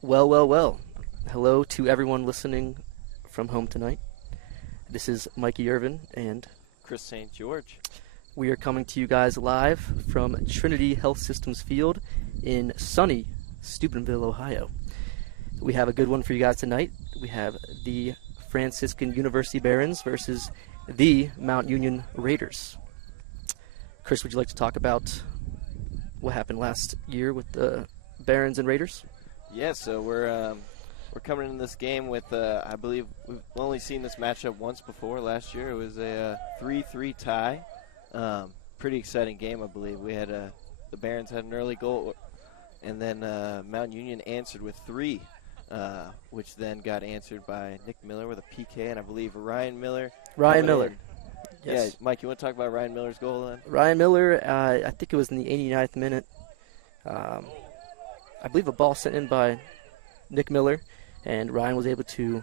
Well, well, well. Hello to everyone listening from home tonight. This is Mikey Irvin, and Chris St. George. we are coming to you guys live from Trinity Health Systems Field in sunny Steubenville, Ohio. We have a good one for you guys tonight. We have the Franciscan University Barons versus the Mount Union Raiders. Chris, would you like to talk about what happened last year with the Barons and Raiders? Yeah, so we're coming into this game with I believe we've only seen this matchup once before. Last year it was a 3-3 tie. Pretty exciting game, I believe. We had the Barons had an early goal, and then Mount Union answered with 3, which then got answered by Nick Miller with a PK, and I believe Ryan Miller. Ryan Miller. Yes. Yes. Yeah, Mike, you want to talk about Ryan Miller's goal then? Ryan Miller, I think it was in the 89th minute. I believe a ball sent in by Nick Miller, and Ryan was able to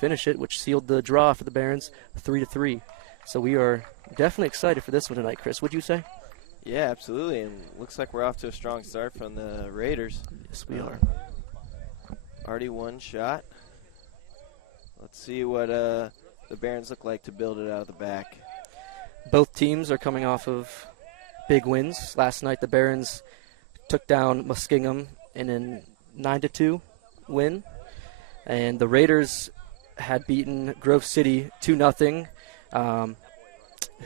finish it, which sealed the draw for the Barons 3-3. So we are definitely excited for this one tonight, Chris. Would you say? Yeah, absolutely, and looks like we're off to a strong start from the Raiders. Yes, we are. Already one shot. Let's see what the Barons look like to build it out of the back. Both teams are coming off of big wins. Last night, the Barons took down Muskingum in a 9-2 win, and the Raiders had beaten Grove City 2-0.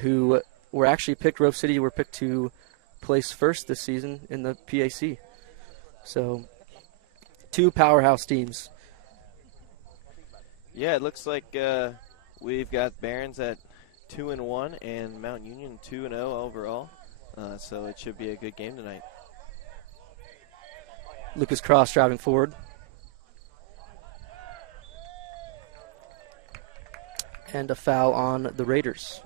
Who were actually picked. Grove City were picked to place first this season in the PAC. So, two powerhouse teams. Yeah, it looks like we've got Barons at 2-1 and Mount Union 2-0 overall. So it should be a good game tonight. Lucas Cross driving forward. And a foul on the Raiders.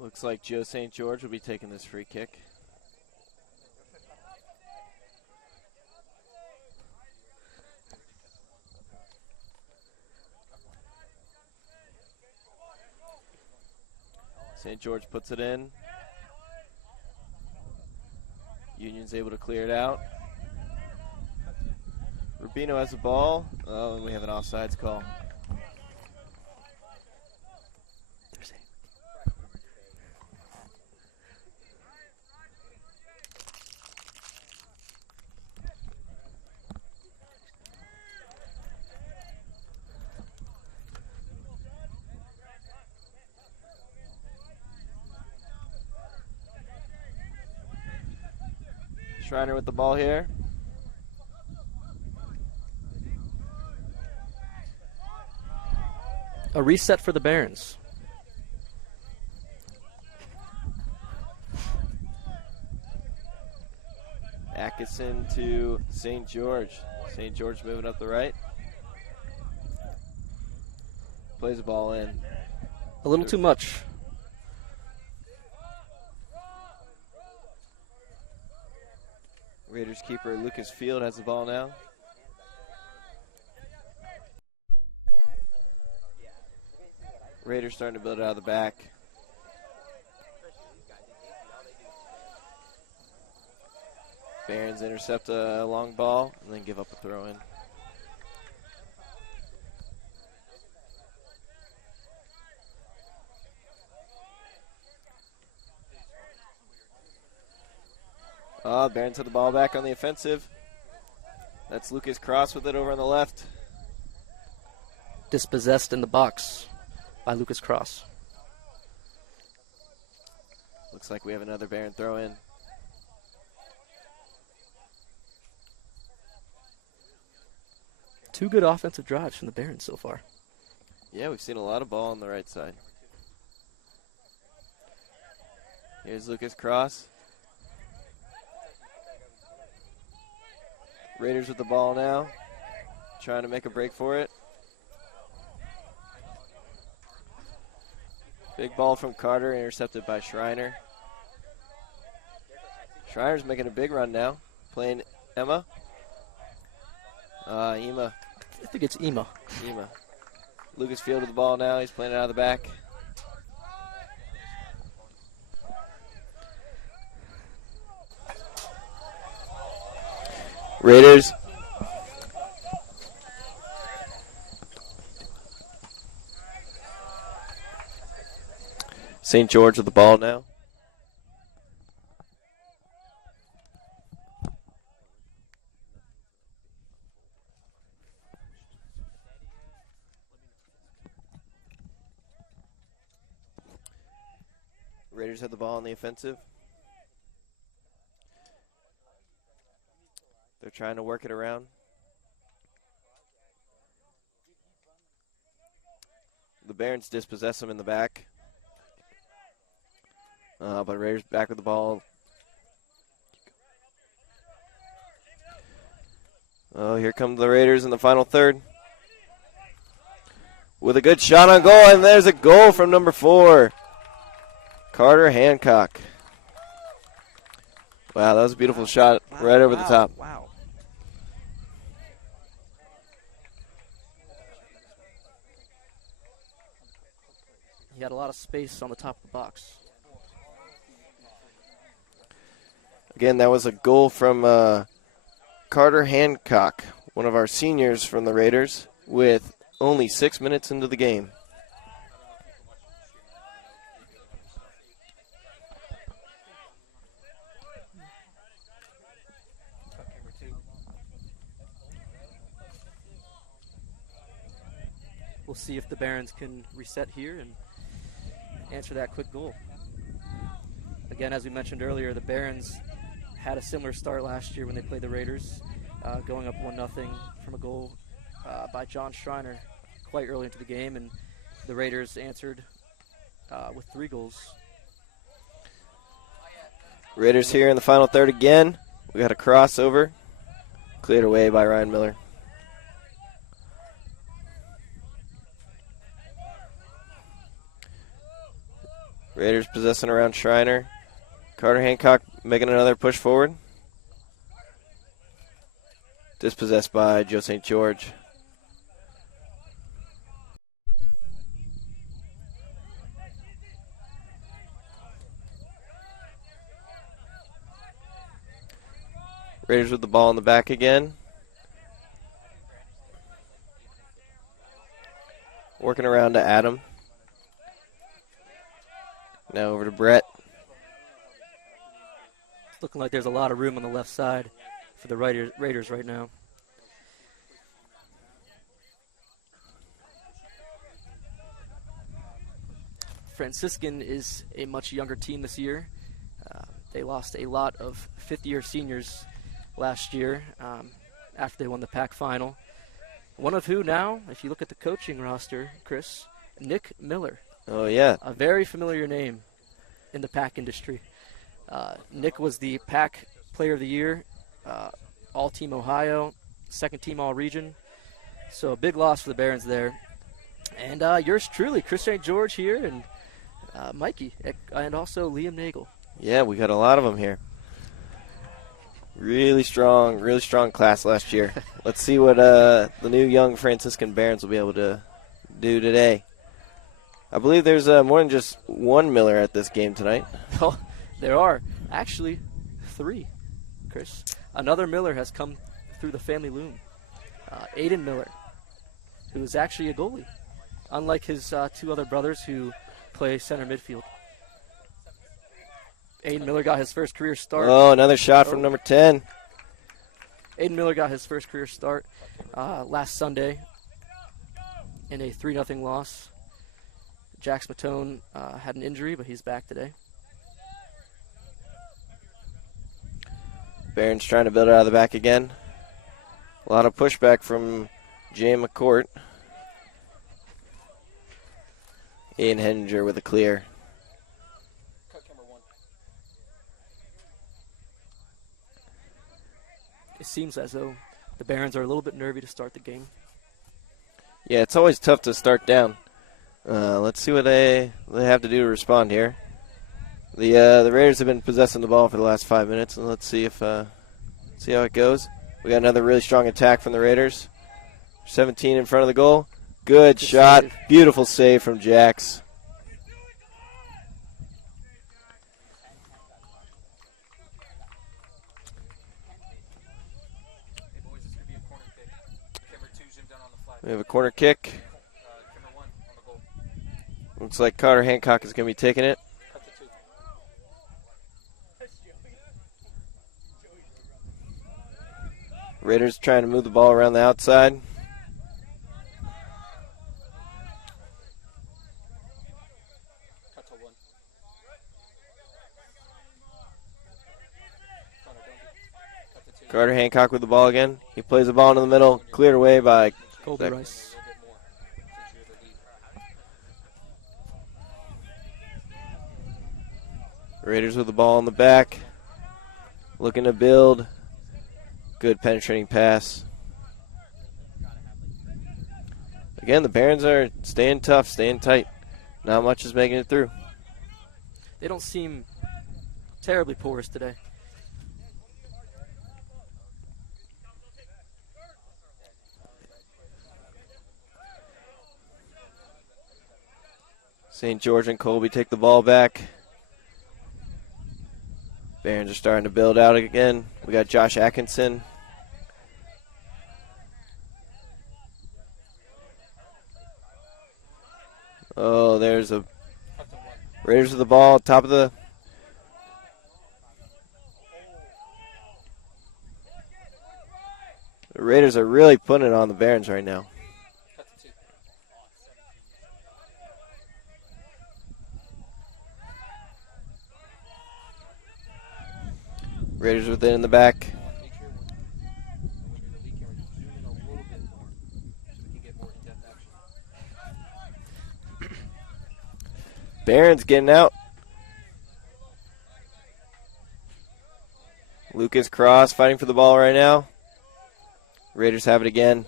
Looks like Joe St. George will be taking this free kick. St. George puts it in. Union's able to clear it out. Rubino has the ball. Oh, and we have an offsides call. Schreiner with the ball here. A reset for the Barons. Atkinson to St. George. St. George moving up the right. Plays the ball in. A little too much. Raiders keeper Lucas Field has the ball now. Raiders starting to build it out of the back. Barons intercept a long ball and then give up a throw in. Barons had the ball back on the offensive. That's Lucas Cross with it over on the left. Dispossessed in the box by Lucas Cross. Looks like we have another Baron throw in. Two good offensive drives from the Barons so far. Yeah, we've seen a lot of ball on the right side. Here's Lucas Cross. Raiders with the ball now, trying to make a break for it. Big ball from Carter, intercepted by Schreiner. Schreiner's making a big run now, playing Emma. Ema I think it's Ema. Ema. Lucas Field with the ball now. He's playing it out of the back. Raiders. St. George with the ball now. Raiders have the ball on the offensive. They're trying to work it around. The Barons dispossess them in the back. But Raiders back with the ball. Oh, here come the Raiders in the final third. With a good shot on goal, and there's a goal from number 4. Carter Hancock. Wow, that was a beautiful shot right over the top. Wow. He had a lot of space on the top of the box. Again, that was a goal from Carter Hancock, one of our seniors from the Raiders, with only 6 minutes into the game. We'll see if the Barons can reset here and answer that quick goal. Again, as we mentioned earlier, the Barons had a similar start last year when they played the Raiders, going up 1-0 from a goal by John Schreiner quite early into the game, and the Raiders answered with 3 goals. Raiders here in the final third again. We got a crossover, cleared away by Ryan Miller. Raiders possessing around Schreiner. Carter Hancock making another push forward. Dispossessed by Joe St. George. Raiders with the ball in the back again. Working around to Adam. Now over to Brett. It's looking like there's a lot of room on the left side for the Raiders right now. Franciscan is a much younger team this year. They lost a lot of fifth-year seniors last year after they won the PAC final. One of who now, if you look at the coaching roster, Chris, Nick Miller. Oh, yeah. A very familiar name in the PAC industry. Nick was the PAC Player of the Year, All-Team Ohio, second-team All-Region. So a big loss for the Barons there. And yours truly, Chris St. George here, and Mikey, and also Liam Nagel. Yeah, we got a lot of them here. Really strong class last year. Let's see what the new young Franciscan Barons will be able to do today. I believe there's more than just one Miller at this game tonight. Oh, there are. Actually, 3, Chris. Another Miller has come through the family loom. Aiden Miller, who is actually a goalie, unlike his 2 other brothers who play center midfield. Aiden Miller got his first career start. Oh, another shot from number 10. Aiden Miller got his first career start last Sunday in a 3-0 loss. Jax Matone had an injury, but he's back today. Barons trying to build it out of the back again. A lot of pushback from Jay McCourt. Ian Henninger with a clear. It seems as though the Barons are a little bit nervy to start the game. Yeah, it's always tough to start down. Let's see what they have to do to respond here. The Raiders have been possessing the ball for the last 5 minutes, and let's see how it goes. We got another really strong attack from the Raiders. 17 in front of the goal. Good shot. Save. Beautiful save from Jax. We have a corner kick. Looks like Carter Hancock is going to be taking it. Raiders trying to move the ball around the outside. Carter Hancock with the ball again. He plays the ball into the middle, cleared away by Colby Rice. Raiders with the ball in the back, looking to build. Good penetrating pass. Again, the Barons are staying tough, staying tight. Not much is making it through. They don't seem terribly porous today. St. George and Colby take the ball back. Barons are starting to build out again. We got Josh Atkinson. Oh, there's a Raiders with the ball, top of the. The Raiders are really putting it on the Barons right now. Raiders with it in the back. Barons getting out. Lucas Cross fighting for the ball right now. Raiders have it again.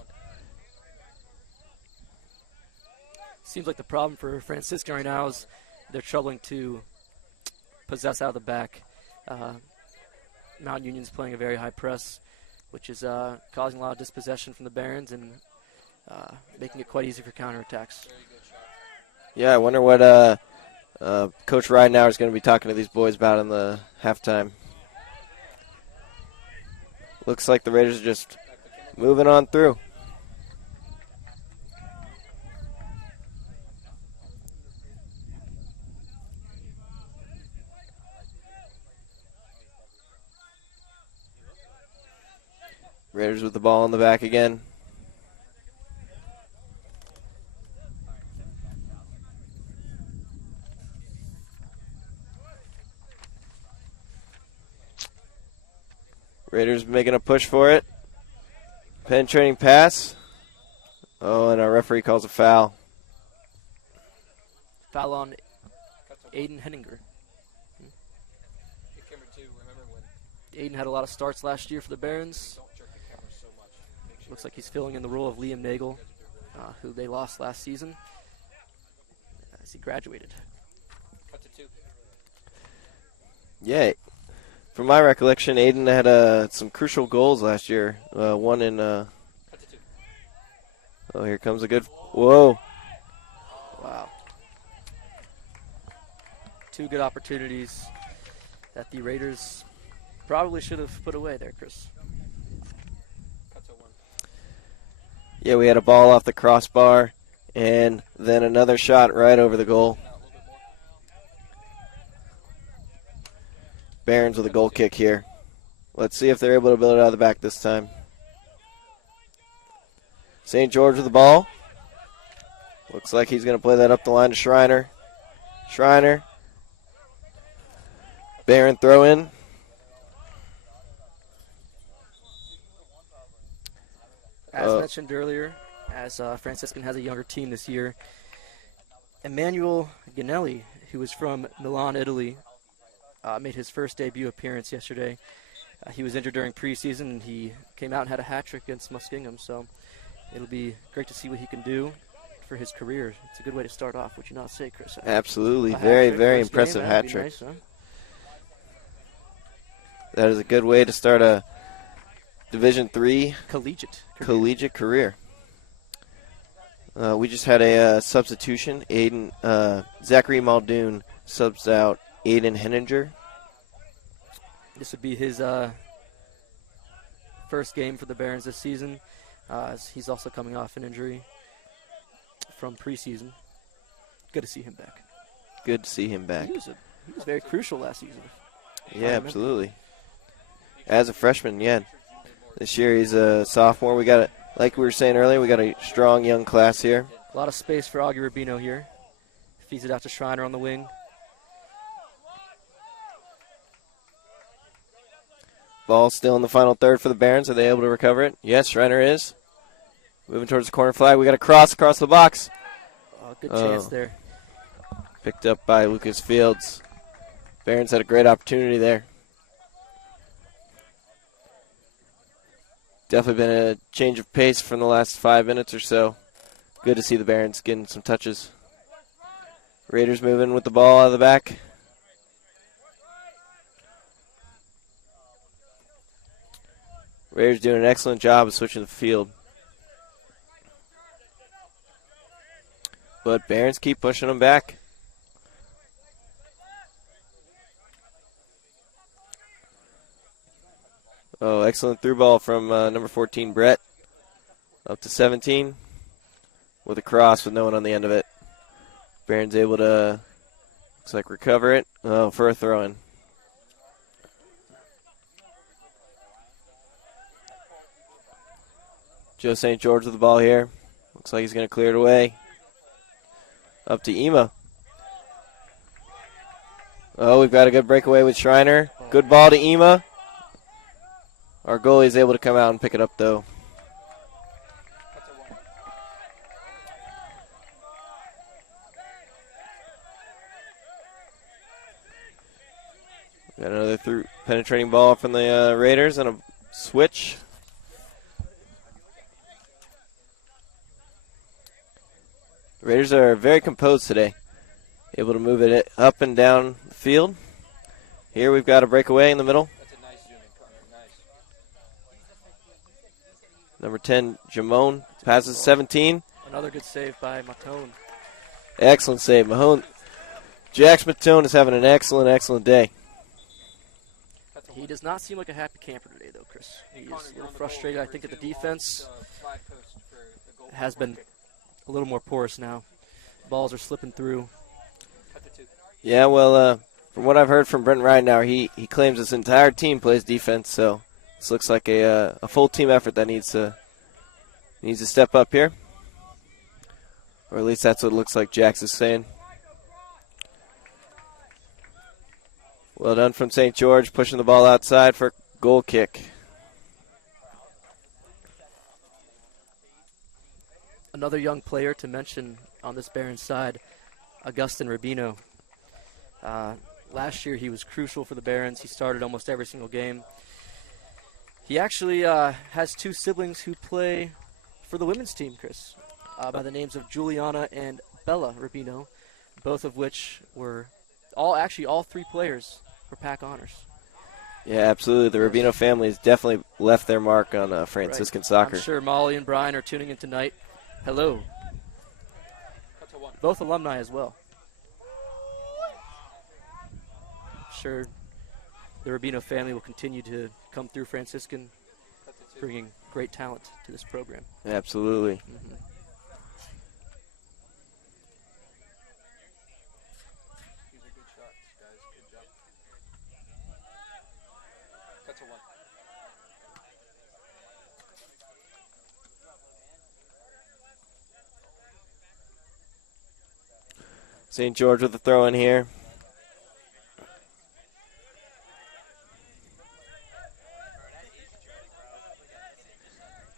Seems like the problem for Franciscan right now is they're troubling to possess out of the back. Mount Union's playing a very high press, which is causing a lot of dispossession from the Barons and making it quite easy for counterattacks. Yeah, I wonder what Coach Ridenauer is going to be talking to these boys about in the halftime. Looks like the Raiders are just moving on through. Raiders with the ball in the back again. Raiders making a push for it. Penetrating pass. Oh, and our referee calls a foul. Foul on Aiden Henninger. Aiden had a lot of starts last year for the Barons. Looks like he's filling in the role of Liam Nagel, who they lost last season as he graduated. Yeah, from my recollection, Aiden had some crucial goals last year. One in. Oh, here comes a good. Whoa. Wow. Two good opportunities that the Raiders probably should have put away there, Chris. Yeah, we had a ball off the crossbar, and then another shot right over the goal. Barons with a goal kick here. Let's see if they're able to build it out of the back this time. St. George with the ball. Looks like he's going to play that up the line to Schreiner. Schreiner. Baron throw in. As mentioned earlier, as Franciscan has a younger team this year, Emmanuel Ganelli, who is from Milan, Italy, made his first debut appearance yesterday. He was injured during preseason, and he came out and had a hat trick against Muskingum, so it'll be great to see what he can do for his career. It's a good way to start off, would you not say, Chris? Absolutely. Very, very impressive hat trick. Nice, huh? That is a good way to start a Division III collegiate career. We just had a substitution. Zachary Muldoon subs out Aiden Henninger. This would be his first game for the Barons this season. He's also coming off an injury from preseason. Good to see him back. Good to see him back. He was very crucial last season. Yeah, absolutely. As a freshman, yeah. This year he's a sophomore. We got, like we were saying earlier, we got a strong young class here. A lot of space for Augie Rubino here. Feeds it out to Schreiner on the wing. Ball still in the final third for the Barons. Are they able to recover it? Yes, Schreiner is. Moving towards the corner flag. We got a cross across the box. Good chance there. Picked up by Lucas Fields. Barons had a great opportunity there. Definitely been a change of pace from the last 5 minutes or so. Good to see the Barons getting some touches. Raiders moving with the ball out of the back. Raiders doing an excellent job of switching the field. But Barons keep pushing them back. Oh, excellent through ball from number 14, Brett. Up to 17 with a cross with no one on the end of it. Barron's able to, looks like, recover it. Oh, for a throw-in. Joe St. George with the ball here. Looks like he's going to clear it away. Up to Ema. Oh, we've got a good breakaway with Schreiner. Good ball to Ema. Our goalie is able to come out and pick it up, though. Got another penetrating ball from the Raiders and a switch. The Raiders are very composed today, able to move it up and down the field. Here we've got a breakaway in the middle. That's a nice zoom in, Connor. Nice. Number 10, Jamone, passes 17. Another good save by Matone. Excellent save. Jax Matone is having an excellent day. He does not seem like a happy camper today, though, Chris. He is a little frustrated, I think, at the defense. Has been a little more porous now. Balls are slipping through. Yeah, well, from what I've heard from Brent Ridenauer, he claims his entire team plays defense, so this looks like a full team effort that needs to step up here. Or at least that's what it looks like Jax is saying. Well done from St. George, pushing the ball outside for a goal kick. Another young player to mention on this Barons side, Augustin Rubino. Last year he was crucial for the Barons. He started almost every single game. He actually has two siblings who play for the women's team, Chris, by the names of Juliana and Bella Rubino, both of which were all three players for PAC honors. Yeah, absolutely. The Rubino family has definitely left their mark on Franciscan soccer. I'm sure Molly and Brian are tuning in tonight. Hello. Both alumni as well. Sure, the Rubino family will continue to come through Franciscan, bringing great talent to this program. Absolutely. Mm-hmm. These are good shots, guys. Good job. That's a one. St. George with the throw in here.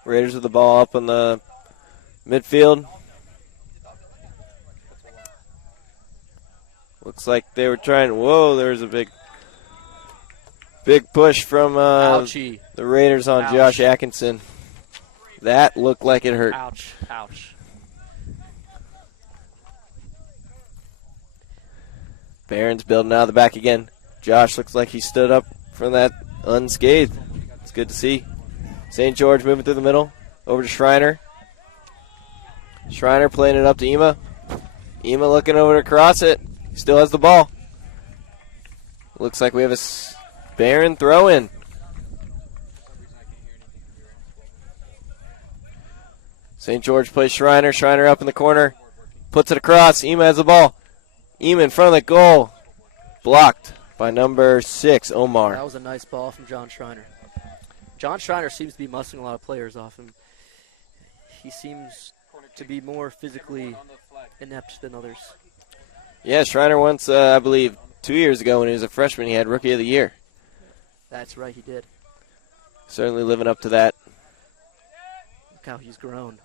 Raiders with the ball up in the midfield. Looks like they were trying. Whoa, there's a big push from Ouchie. the Raiders on Ouch. Josh Atkinson. That looked like it hurt. Ouch, ouch. Barron's building out of the back again. Josh looks like he stood up from that unscathed. It's good to see. St. George moving through the middle. Over to Schreiner. Schreiner playing it up to Ema. Ema looking over to cross it. Still has the ball. Looks like we have a Barron throw in. St. George plays Schreiner. Schreiner up in the corner. Puts it across. Ema has the ball. Ema in front of the goal. Blocked by number 6, Omar. That was a nice ball from John Schreiner. John Schreiner seems to be muscling a lot of players off him. He seems to be more physically inept than others. Yeah, Schreiner once, I believe, 2 years ago when he was a freshman, he had Rookie of the Year. That's right, he did. Certainly living up to that. Look how he's grown.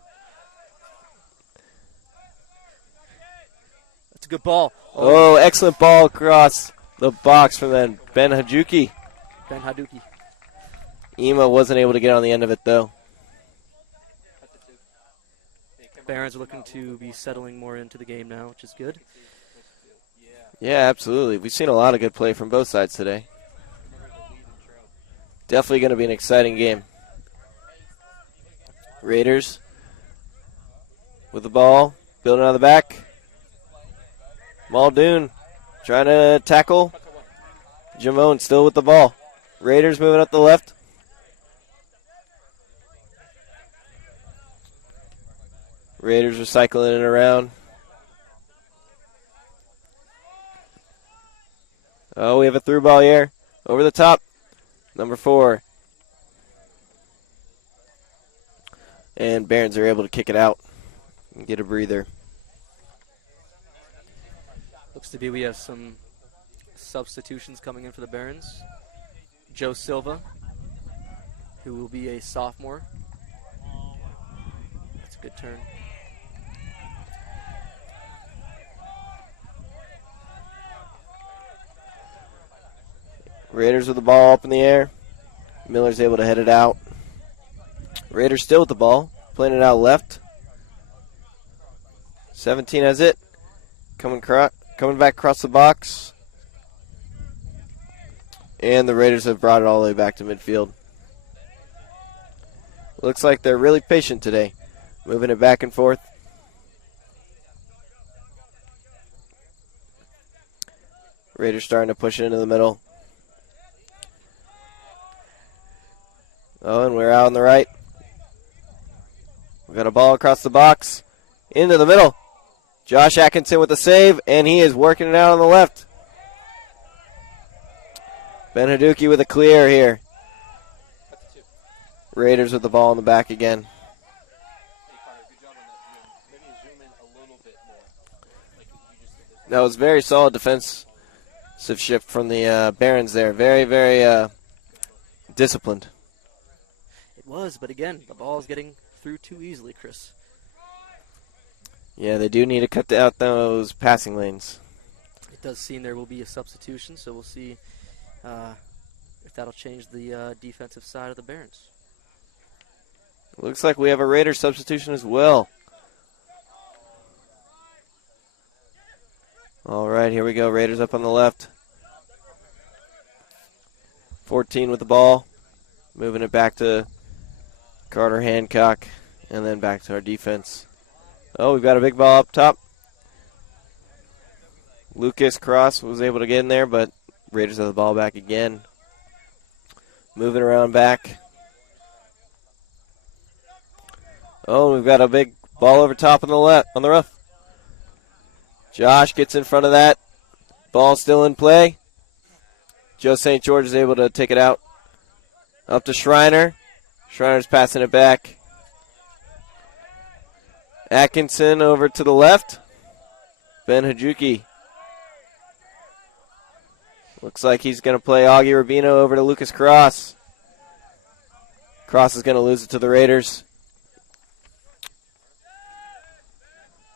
That's a good ball. Oh, excellent ball across the box from then Ben Hajuki. Ben Haduki. Ema wasn't able to get on the end of it, though. Barons are looking to be settling more into the game now, which is good. Yeah, absolutely. We've seen a lot of good play from both sides today. Definitely going to be an exciting game. Raiders with the ball, building on the back. Muldoon trying to tackle. Jamone still with the ball. Raiders moving up the left. Raiders are cycling it around. Oh, we have a through ball here. Over the top. Number 4. And Barons are able to kick it out and get a breather. Looks to be we have some substitutions coming in for the Barons. Joe Silva, who will be a sophomore. That's a good turn. Raiders with the ball up in the air. Miller's able to head it out. Raiders still with the ball, playing it out left. 17 has it. Coming back across the box. And the Raiders have brought it all the way back to midfield. Looks like they're really patient today, moving it back and forth. Raiders starting to push it into the middle. Oh, and we're out on the right. We got a ball across the box. Into the middle. Josh Atkinson with the save, and he is working it out on the left. Ben Haduki with a clear here. Raiders with the ball in the back again. That was very solid defensive shift from the Barons there. Very, very disciplined. It was, but again, the ball is getting through too easily, Chris. Yeah, they do need to cut out those passing lanes. It does seem there will be a substitution, so we'll see if that'll change the defensive side of the Barons. Looks like we have a Raiders substitution as well. All right, here we go. Raiders up on the left. 14 with the ball. Moving it back to Carter Hancock, and then back to our defense. Oh, we've got a big ball up top. Lucas Cross was able to get in there, but Raiders have the ball back again. Moving around back. Oh, we've got a big ball over top on the left, on the rough. Josh gets in front of that. Ball still in play. Joe St. George is able to take it out. Up to Schreiner. Schreiner's passing it back. Atkinson over to the left. Ben Hajuki. Looks like he's going to play Augie Rubino over to Lucas Cross. Cross is going to lose it to the Raiders.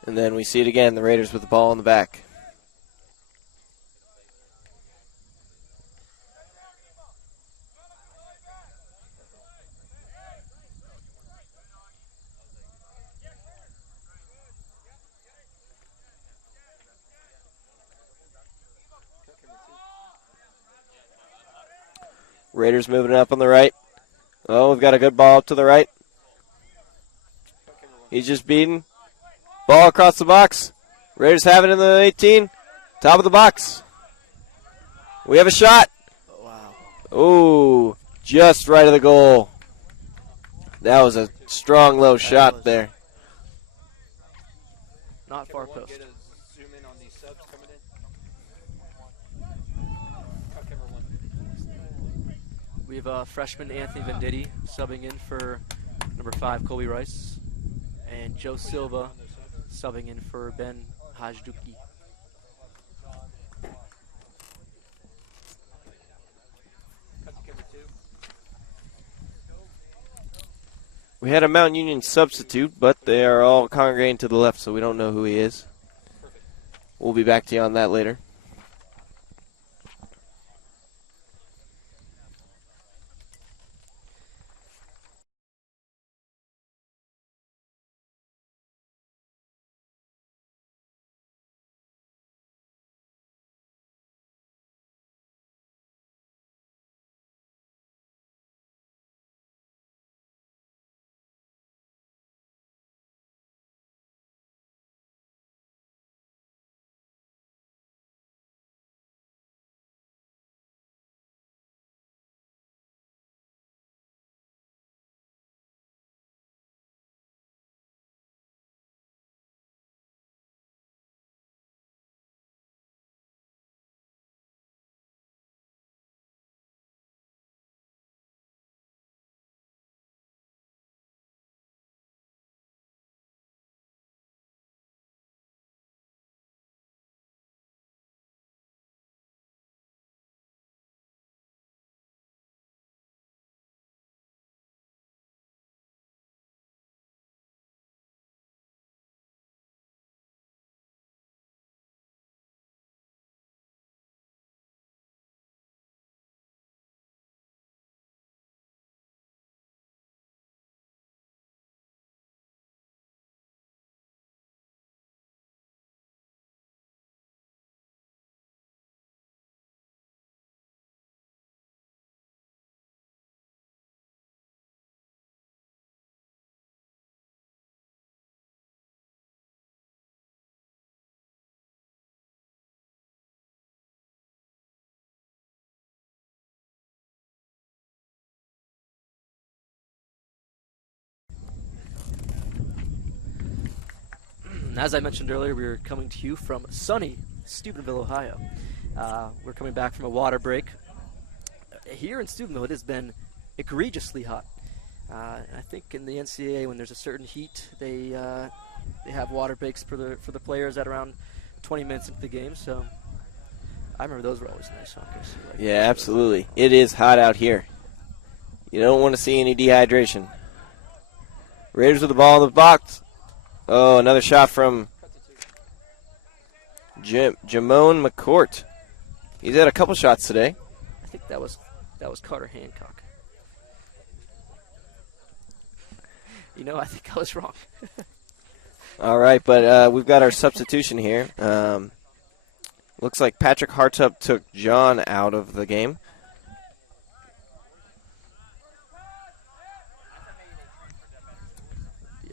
And then we see it again, the Raiders with the ball in the back. Raiders moving up on the right. Oh, we've got a good ball up to the right. He's just beaten. Ball across the box. Raiders have it in the 18. Top of the box. We have a shot. Wow. Ooh, just right of the goal. That was a strong low shot there. Not far Camera one, post. get a zoom in on these subs coming in. Cut camera one. We have freshman Anthony Venditti subbing in for number 5 Colby Rice, and Joe Silva On those subs. subbing in for Ben Hajduki. Cut to camera two. We had a Mount Union substitute, but they are all congregating to the left, so we don't know who he is. We'll be back to you on that later. As I mentioned earlier, we are coming to you from sunny Steubenville, Ohio. We're coming back from a water break. Here in Steubenville, it has been egregiously hot. And I think in the NCAA, when there's a certain heat, they have water breaks for the players at around 20 minutes into the game. So I remember those were always nice, huh, Chris? Yeah, absolutely. It is hot out here. You don't want to see any dehydration. Raiders with the ball in the box. Oh, another shot from Jamone McCourt. He's had a couple shots today. I think that was Carter Hancock. I think I was wrong. All right, but we've got our substitution here. Looks like Patrick Hartup took John out of the game.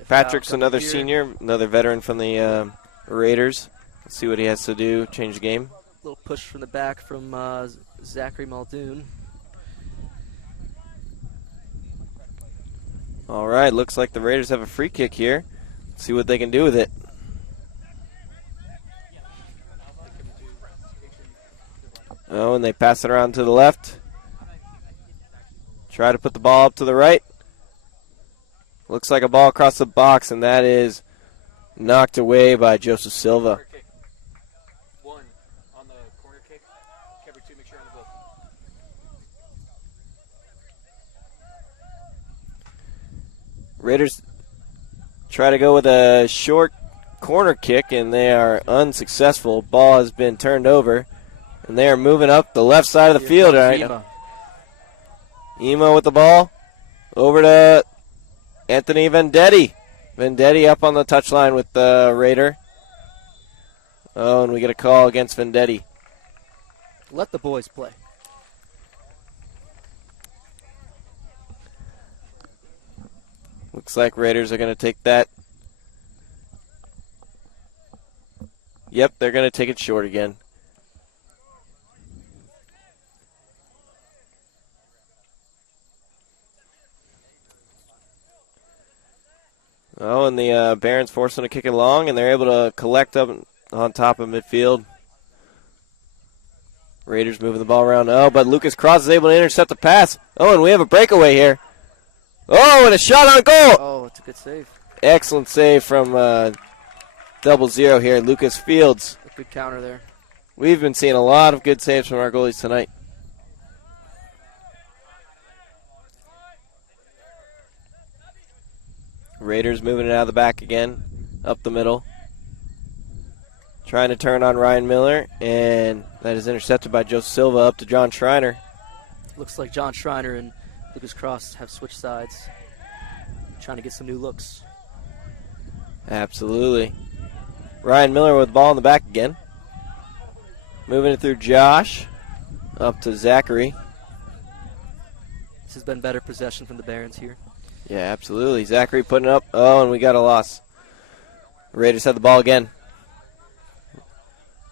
Patrick's another senior, another veteran from the Raiders. Let's see what he has to do, change the game. Little push from the back from Zachary Muldoon. All right, looks like the Raiders have a free kick here. Let's see what they can do with it. Oh, and they pass it around to the left. Try to put the ball up to the right. Looks like a ball across the box, and that is knocked away by Joseph Silva. One on the corner kick. Camera two, make sure on the goal. Raiders try to go with a short corner kick, and they are unsuccessful. Ball has been turned over, and they are moving up the left side of the field right now. Emo with the ball. Over to Anthony Venditti. Venditti up on the touchline with the Raider. Oh, and we get a call against Venditti. Let the boys play. Looks like Raiders are going to take that Yep, they're going to take it short again. Oh, and the Barons force them to kick it long, and they're able to collect up on top of midfield. Raiders moving the ball around. Oh, but Lucas Cross is able to intercept the pass. Oh, and we have a breakaway here. Oh, and a shot on goal. Oh, it's a good save. Excellent save from 00 here, Lucas Fields. A good counter there. We've been seeing a lot of good saves from our goalies tonight. Raiders moving it out of the back again, up the middle. Trying to turn on Ryan Miller, and that is intercepted by Joe Silva up to John Schreiner. Looks like John Schreiner and Lucas Cross have switched sides. Trying to get some new looks. Absolutely. Ryan Miller with the ball in the back again. Moving it through Josh, up to Zachary. This has been better possession from the Barons here. Yeah, absolutely. Zachary putting it up. Oh, and we got a loss. Raiders have the ball again.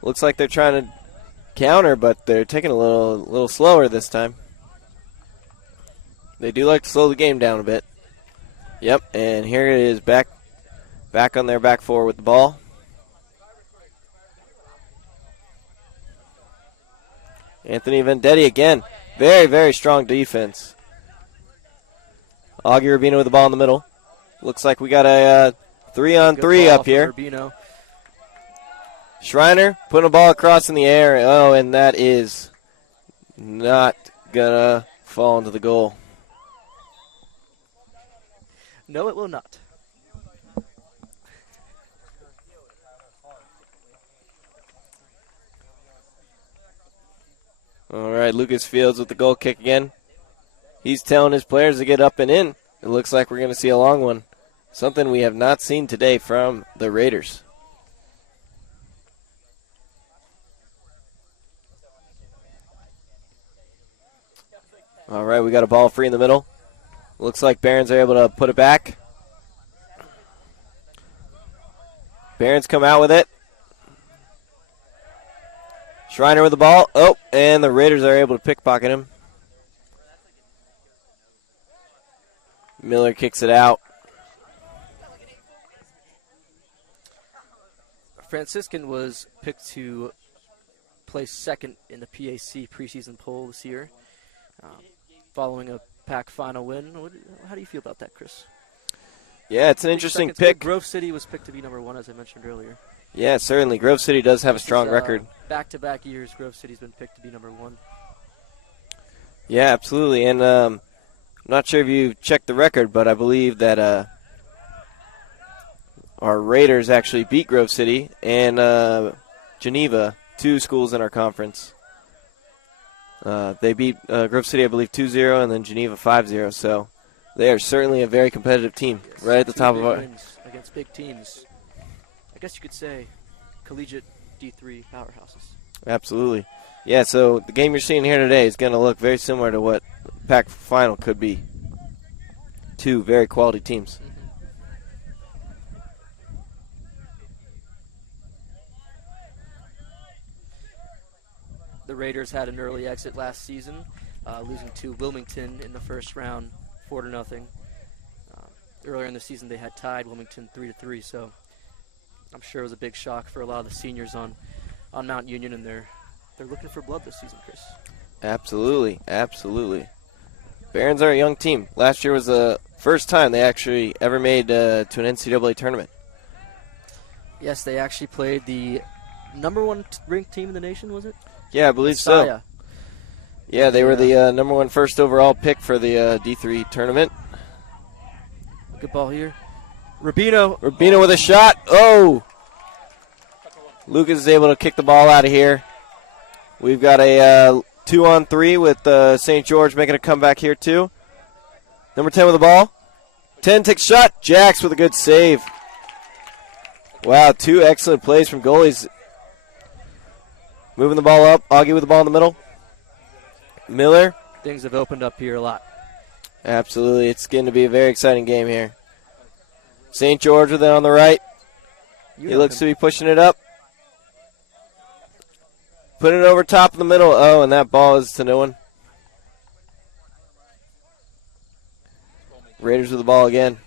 Looks like they're trying to counter, but they're taking a little slower this time. They do like to slow the game down a bit. Yep, and here it is back on their back four with the ball. Anthony Vendetti again. Very, very strong defense. Augie Rubino with the ball in the middle. Looks like we got a 3-on-3 up here. Rubino. Schreiner putting a ball across in the air. Oh, and that is not going to fall into the goal. No, it will not. All right, Lucas Fields with the goal kick again. He's telling his players to get up and in. It looks like we're going to see a long one. Something we have not seen today from the Raiders. All right, we got a ball free in the middle. Looks like Barons are able to put it back. Barons come out with it. Schreiner with the ball. Oh, and the Raiders are able to pickpocket him. Miller kicks it out. Franciscan was picked to place second in the PAC preseason poll this year, following a PAC final win. How do you feel about that, Chris? Yeah, it's an interesting pick. Grove City was picked to be number one, as I mentioned earlier. Yeah, certainly. Grove City does have a strong record. Back-to-back years, Grove City's been picked to be number one. Yeah, absolutely. And I'm not sure if you checked the record, but I believe that our Raiders actually beat Grove City and Geneva, two schools in our conference. They beat Grove City, I believe, 2-0, and then Geneva 5-0. So they are certainly a very competitive team, yes, right at the top of our. Wins against big teams. I guess you could say collegiate D3 powerhouses. Absolutely. Yeah, so the game you're seeing here today is going to look very similar to what PAC final could be. Two very quality teams. The Raiders had an early exit last season, losing to Wilmington in the first round, 4-0. Earlier in the season, they had tied Wilmington 3-3. So I'm sure it was a big shock for a lot of the seniors on Mount Union, and they're looking for blood this season, Chris. Absolutely, absolutely. Barons are a young team. Last year was the first time they actually ever made to an NCAA tournament. Yes, they actually played the number one ranked team in the nation, was it? Yeah, I believe so. Yeah, they were the number one first overall pick for the D3 tournament. Good ball here. Rubino with a shot. Oh! Lucas is able to kick the ball out of here. We've got a 2-on-3 with St. George making a comeback here too. Number 10 with the ball. 10 takes a shot. Jax with a good save. Wow, two excellent plays from goalies. Moving the ball up. Augie with the ball in the middle. Miller. Things have opened up here a lot. Absolutely. It's going to be a very exciting game here. St. George with it on the right. He looks to be pushing it up. Put it over top of the middle. Oh, and that ball is to no one. Raiders with the ball again.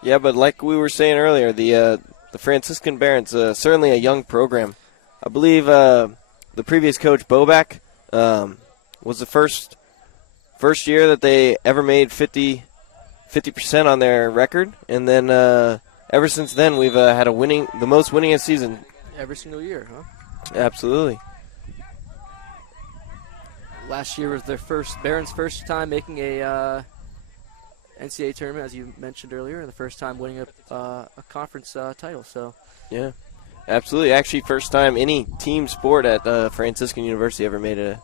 Yeah, but like we were saying earlier, the Franciscan Barons, certainly a young program. I believe the previous coach, Bobak, was the first year that they ever made 50% on their record. And then ever since then, we've had the most winningest season. Every single year, huh? Absolutely. Last year was their Barons' first time making a NCAA tournament, as you mentioned earlier, and the first time winning a conference title. So, yeah, absolutely. Actually, first time any team sport at Franciscan University ever made it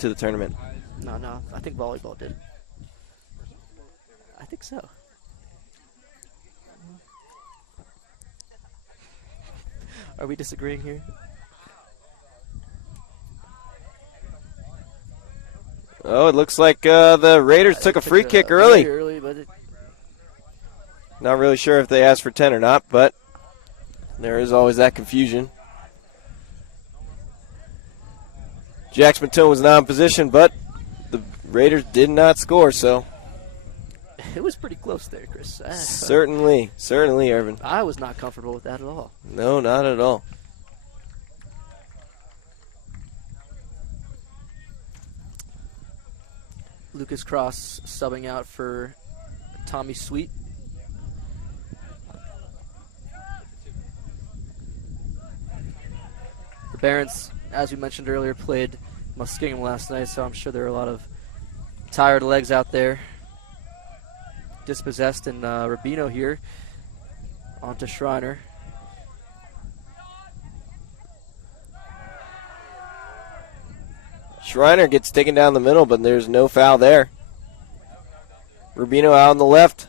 to the tournament. No, I think volleyball did. I think so. Are we disagreeing here? Oh, it looks like the Raiders took a free kick early. Very early, but not really sure if they asked for 10 or not, but there is always that confusion. Jax Matone was not in position, but the Raiders did not score, so. It was pretty close there, Chris. Certainly, Irvin. I was not comfortable with that at all. No, not at all. Lucas Cross subbing out for Tommy Sweet. The Barons, as we mentioned earlier, played Muskingum last night, so I'm sure there are a lot of tired legs out there. Dispossessed, and Rubino here onto Schreiner. Schreiner gets taken down the middle, but there's no foul there. Rubino out on the left.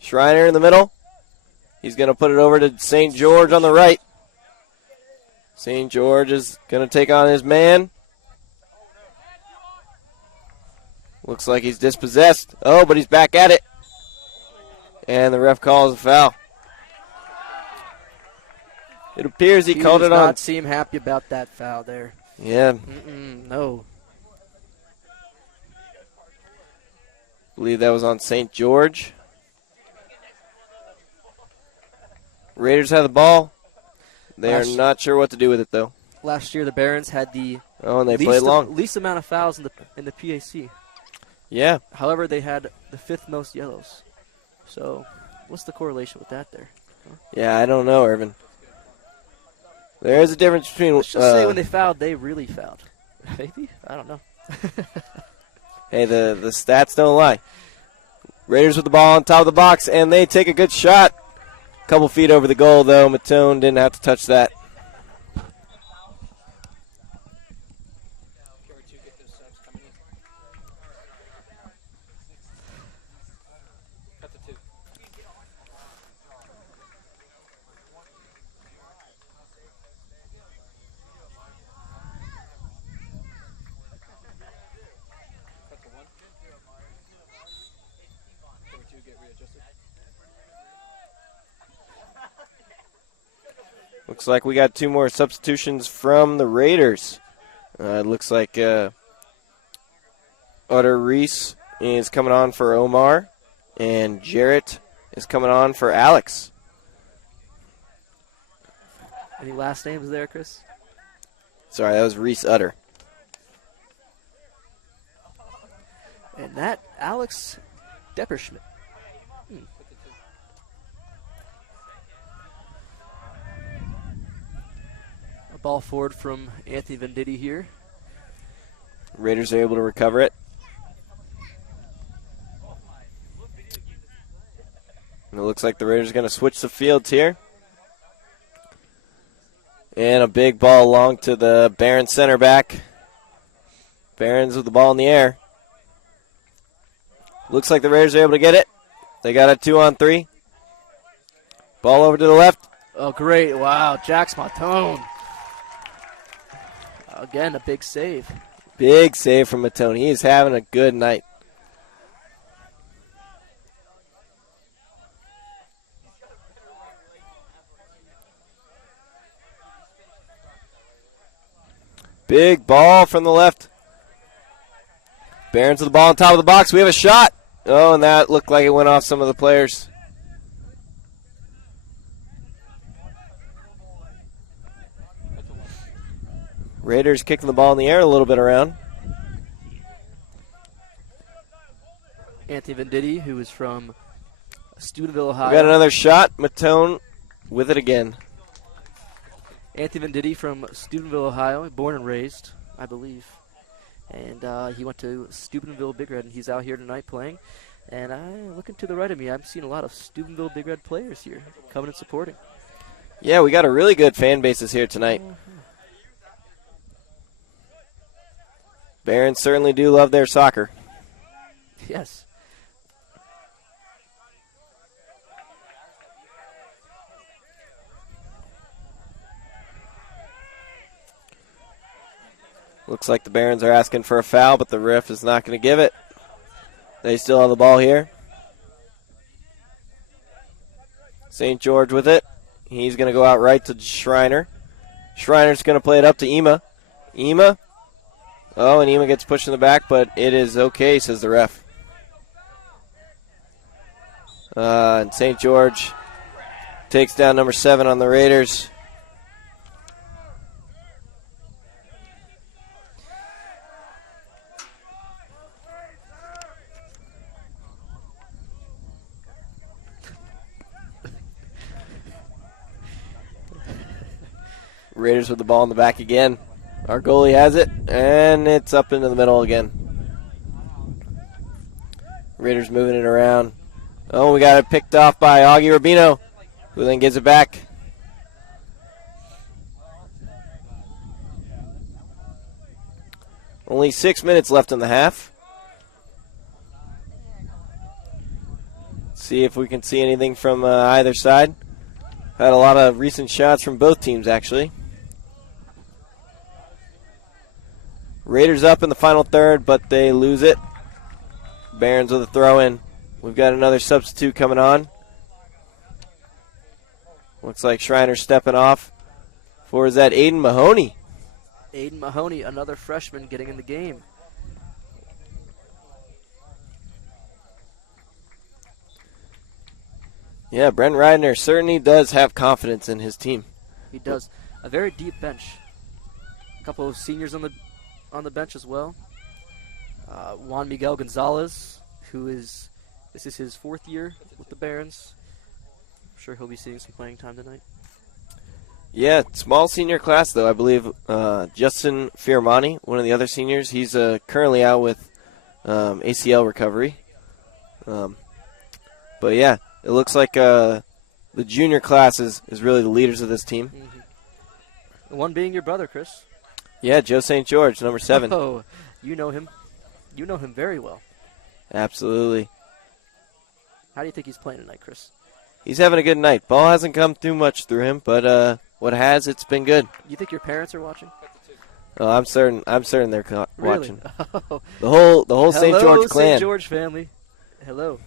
Schreiner in the middle. He's going to put it over to St. George on the right. St. George is going to take on his man. Looks like he's dispossessed. Oh, but he's back at it. And the ref calls a foul. It appears he called it on. Does not seem happy about that foul there. Yeah. No. Believe that was on St. George. Raiders have the ball. They are not sure what to do with it, though. Last year, the Barons had the and they played long. Least amount of fouls in the PAC. Yeah. However, they had the 5th most yellows. So, what's the correlation with that there? Huh? Yeah, I don't know, Irvin. There is a difference between. Let's just say when they fouled, they really fouled. Maybe? I don't know. Hey, the stats don't lie. Raiders with the ball on top of the box, and they take a good shot. A couple feet over the goal, though. Matone didn't have to touch that. Looks like we got 2 more substitutions from the Raiders. It looks like Utter Reese is coming on for Omar, and Jarrett is coming on for Alex. Any last names there, Chris? Sorry, that was Reese Utter. And that, Alex Depperschmidt. A ball forward from Anthony Venditti here. Raiders are able to recover it. And it looks like the Raiders are going to switch the fields here. And a big ball along to the Barons center back. Barons with the ball in the air. Looks like the Raiders are able to get it. They got a 2-on-3. Ball over to the left. Oh, great. Wow, Jax Matone. Again, a big save. Big save from Matone. He is having a good night. Big ball from the left. Barons with the ball on top of the box. We have a shot. Oh, and that looked like it went off some of the players. Raiders kicking the ball in the air a little bit around. Anthony Venditti, who is from Steubenville, Ohio. We got another shot. Matone with it again. Anthony Venditti from Steubenville, Ohio, born and raised, I believe. And he went to Steubenville Big Red, and he's out here tonight playing. And looking to the right of me, I'm seeing a lot of Steubenville Big Red players here coming and supporting. Yeah, we got a really good fan bases here tonight. Barons certainly do love their soccer. Yes. Looks like the Barons are asking for a foul, but the ref is not going to give it. They still have the ball here. St. George with it. He's going to go out right to Schreiner. Schreiner's going to play it up to Ema. Ema. Oh, and Ema gets pushed in the back, but it is okay, says the ref. And St. George takes down number 7 on the Raiders. Raiders with the ball in the back again. Our goalie has it, and it's up into the middle again. Raiders moving it around. Oh, we got it picked off by Augie Rubino, who then gives it back. Only 6 minutes left in the half. See if we can see anything from either side. Had a lot of recent shots from both teams, actually. Raiders up in the final third, but they lose it. Barons with a throw-in. We've got another substitute coming on. Looks like Schreiner stepping off. For is that Aiden Mahoney? Aiden Mahoney, another freshman getting in the game. Yeah, Brent Reidner certainly does have confidence in his team. He does. A very deep bench. A couple of seniors on the bench as well. Juan Miguel Gonzalez, this is his 4th year with the Barons. I'm sure he'll be seeing some playing time tonight. Yeah, small senior class, though. I believe Justin Firmani, one of the other seniors, he's currently out with ACL recovery. But, yeah, it looks like the junior class is really the leaders of this team. Mm-hmm. One being your brother, Chris. Yeah, Joe St. George, number 7. Oh, you know him. You know him very well. Absolutely. How do you think he's playing tonight, Chris? He's having a good night. Ball hasn't come through much through him, but what has, it's been good. You think your parents are watching? Oh, I'm certain they're Really? watching. Oh. The whole St. George clan. St. George family. Hello.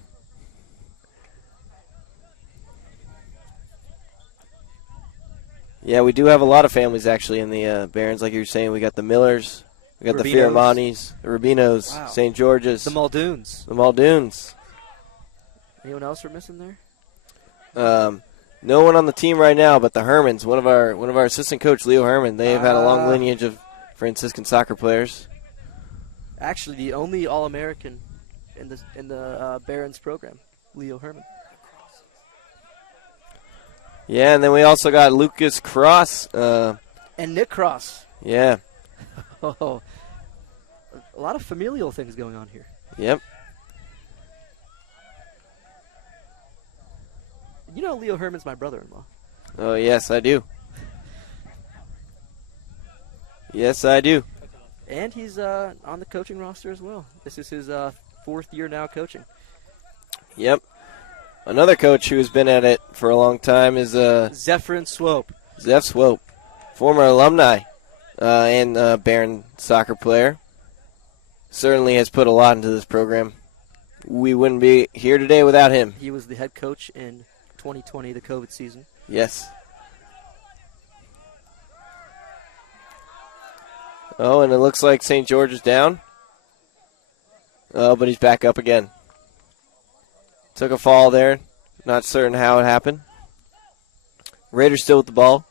Yeah, we do have a lot of families actually in the Barons, like you were saying. We got the Millers, we got the Firmanis, the Rubinos, wow. St. George's, The Muldoons. the Muldoons. Anyone else we're missing there? No one on the team right now, but the Hermans. One of our assistant coach, Leo Herman. They have had a long lineage of Franciscan soccer players. Actually, the only All-American in the Barons program, Leo Herman. Yeah, and then we also got Lucas Cross. And Nick Cross. Yeah. Oh, a lot of familial things going on here. Yep. You know Leo Herman's my brother-in-law. Oh, yes, I do. Yes, I do. And he's on the coaching roster as well. This is his 4th year now coaching. Yep. Another coach who has been at it for a long time is Zephyrin Swope. Zeph Swope, former alumni and Barron soccer player. Certainly has put a lot into this program. We wouldn't be here today without him. He was the head coach in 2020, the COVID season. Yes. Oh, and it looks like St. George is down. Oh, but he's back up again. Took a fall there. Not certain how it happened. Raiders still with the ball.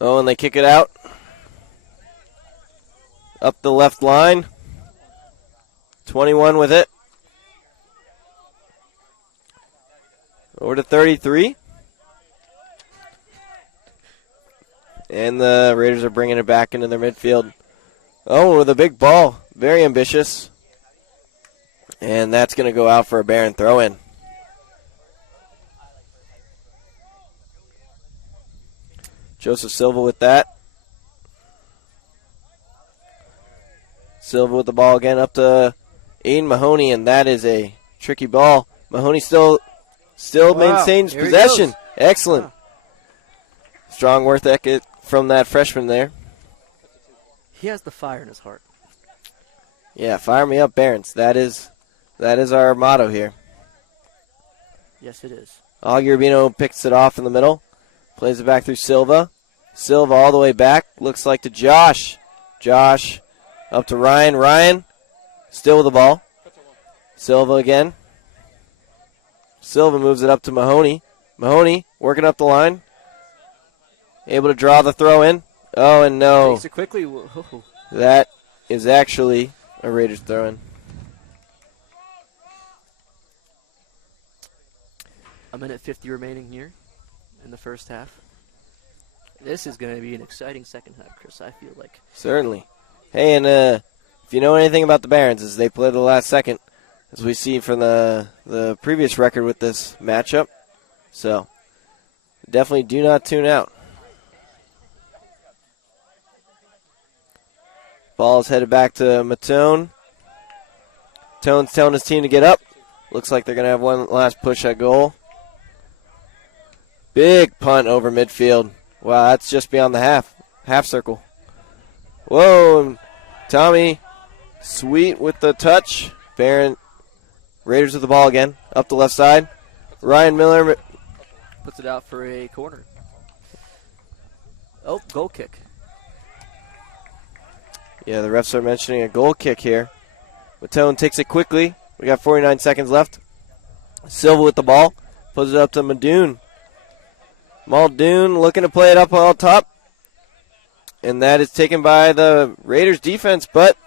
Oh, and they kick it out. Up the left line. 21 with it. Over to 33. And the Raiders are bringing it back into their midfield. Oh, with a big ball. Very ambitious. And that's going to go out for a Barron throw-in. Joseph Silva with that. Silva with the ball again up to Aiden Mahoney, and that is a tricky ball. Mahoney still maintains Here he possession. goes. Excellent. Wow. Strong work ethic from that freshman there. He has the fire in his heart. Yeah, fire me up, Barons. That is our motto here. Yes, it is. Augie Urbino picks it off in the middle. Plays it back through Silva. Silva all the way back. Looks like to Josh. Josh up to Ryan. Ryan still with the ball. Silva again. Silva moves it up to Mahoney. Mahoney working up the line. Able to draw the throw in. Oh, and no. Takes it quickly. Whoa. That is actually a Raiders throw in. A minute 50 remaining here in the first half. This is going to be an exciting second half, Chris, I feel like. Certainly. Hey, and if you know anything about the Barons, is they play the last second, as we see from the previous record with this matchup. So, definitely do not tune out. Ball is headed back to Matone. Matone's telling his team to get up. Looks like they're going to have one last push at goal. Big punt over midfield. Wow, that's just beyond the half circle. Whoa, and Tommy Sweet with the touch. Barron Raiders with the ball again. Up the left side. Ryan Miller puts it out for a corner. Oh, goal kick. Yeah, the refs are mentioning a goal kick here. Matone takes it quickly. We got 49 seconds left. Silva with the ball. Puts it up to Muldoon. Muldoon looking to play it up on top. And that is taken by the Raiders defense. But,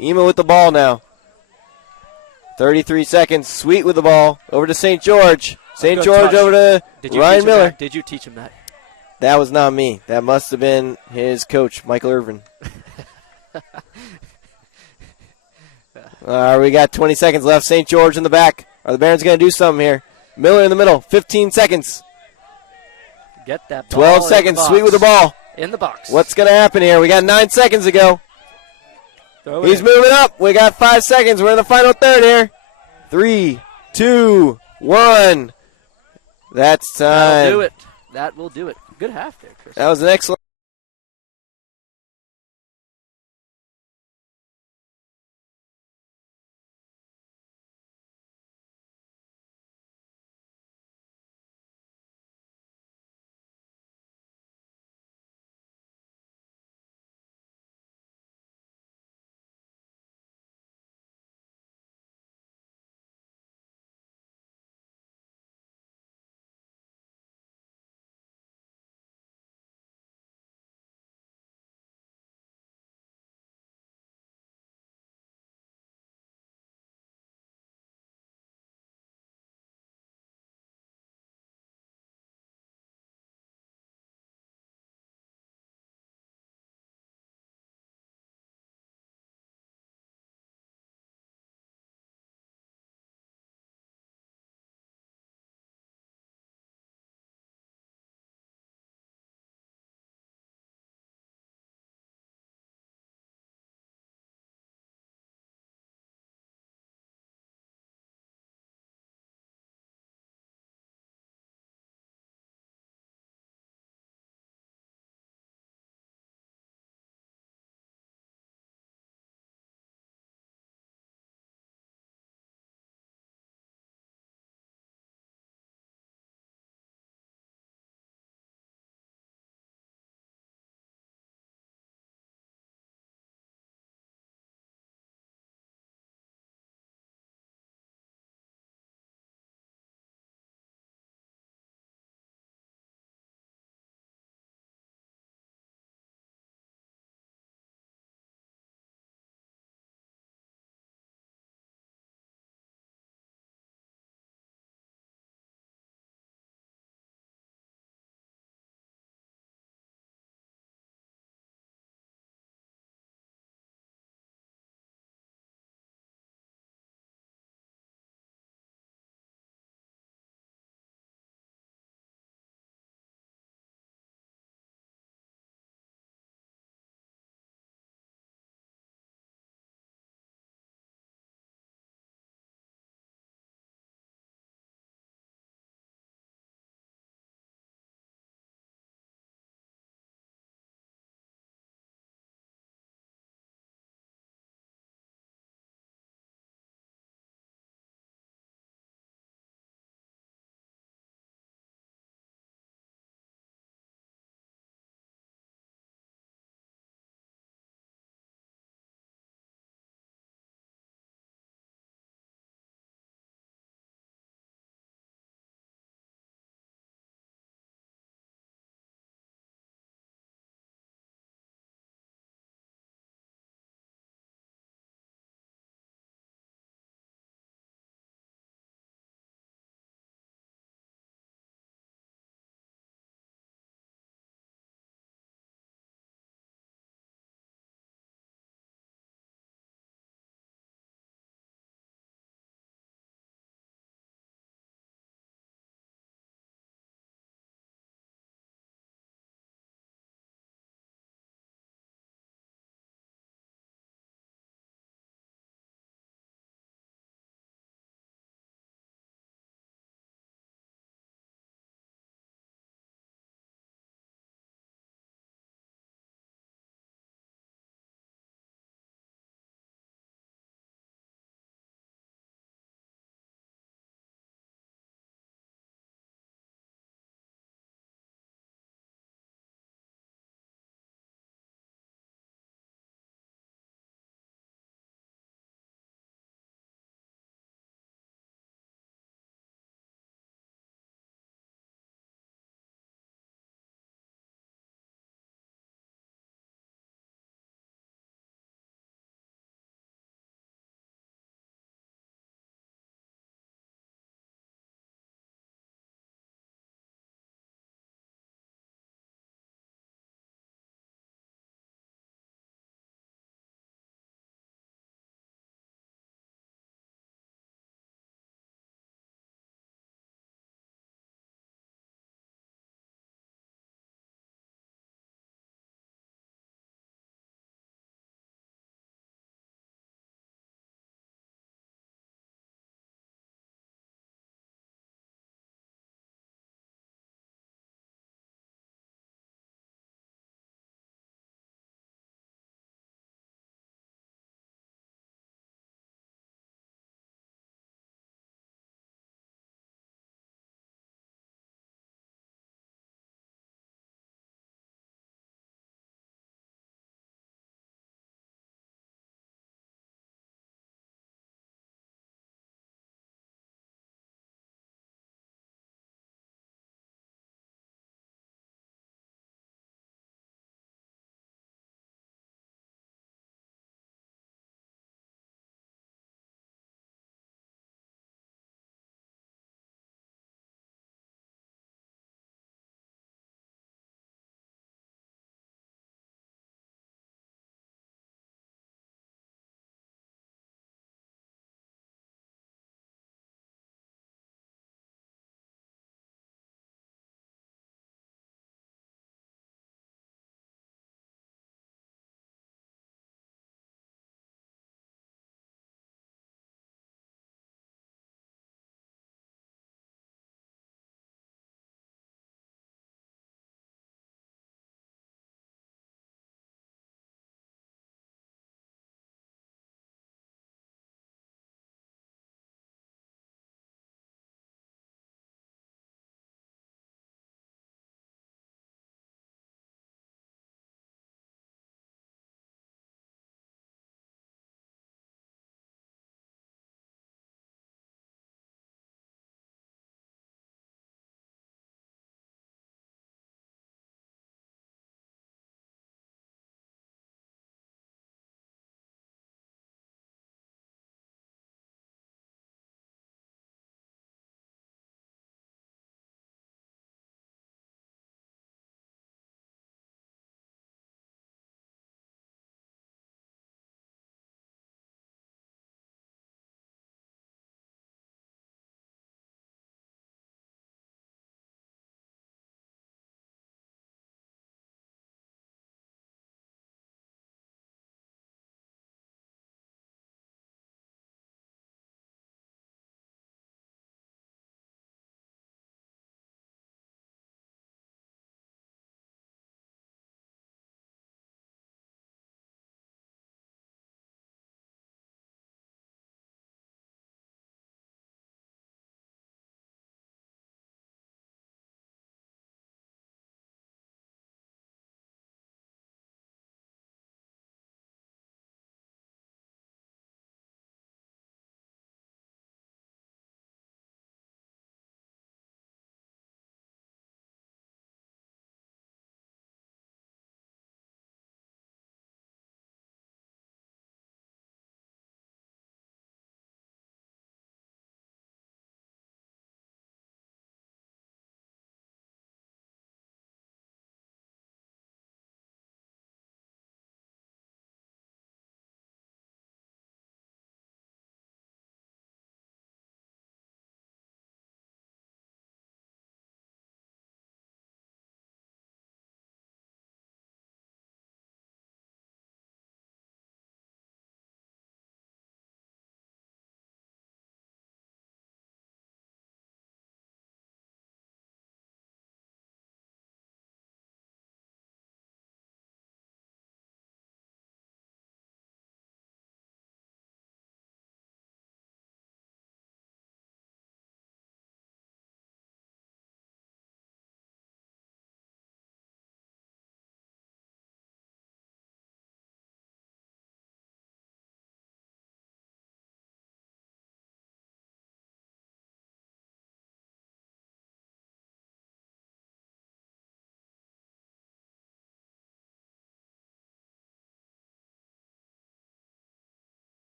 Ema with the ball now. 33 seconds. Sweet with the ball. Over to St. George. St. George touch. over to Ryan Miller. Did you teach him that? That was not me. That must have been his coach, Michael Irvin. We got 20 seconds left. St. George in the back. Are the Barons going to do something here? Miller in the middle. 15 seconds. Get that ball 12 in seconds. the box. Sweet with the ball. In the box. What's going to happen here? We got 9 seconds to go. Throw He's it. moving up. We got 5 seconds. We're in the final third here. 3, 2, 1. That's time. That'll do it. That will do it. Good half there, Chris. That was an excellent.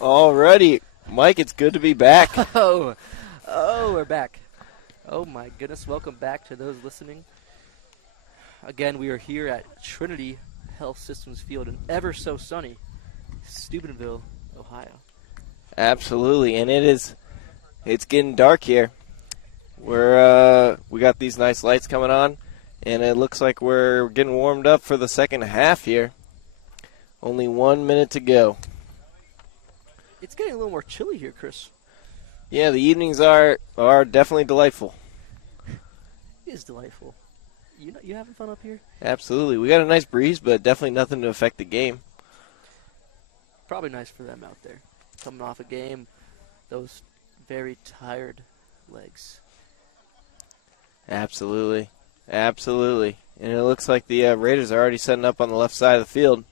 Alrighty. Mike, it's good to be back. Oh, we're back. Oh my goodness, welcome back to those listening. Again, we are here at Trinity Health Systems Field in ever so sunny Steubenville, Ohio. Absolutely, and it's getting dark here. We got these nice lights coming on, and it looks like we're getting warmed up for the second half here. Only 1 minute to go. It's getting a little more chilly here, Chris. Yeah, the evenings are definitely delightful. It is delightful. You having fun up here? Absolutely. We got a nice breeze, but definitely nothing to affect the game. Probably nice for them out there. Coming off a game, those very tired legs. Absolutely. Absolutely. And it looks like the Raiders are already setting up on the left side of the field.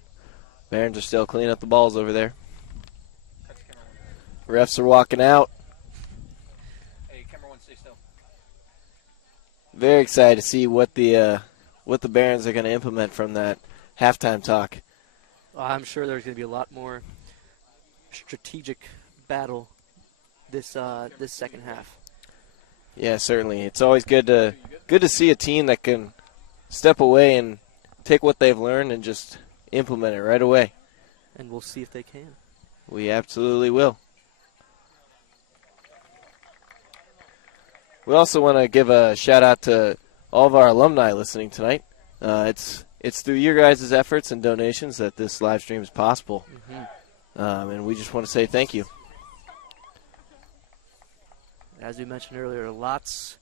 Barons are still cleaning up the balls over there. Refs are walking out. Hey, camera one, stay still. Very excited to see what the Barons are going to implement from that halftime talk. I'm sure there's going to be a lot more strategic battle this second half. Yeah, certainly. It's always good to see a team that can step away and take what they've learned and just implement it right away. And we'll see if they can. We absolutely will. We also want to give a shout out to all of our alumni listening tonight. It's through your guys' efforts and donations that this live stream is possible. Mm-hmm. And we just want to say thank you. As we mentioned earlier, lots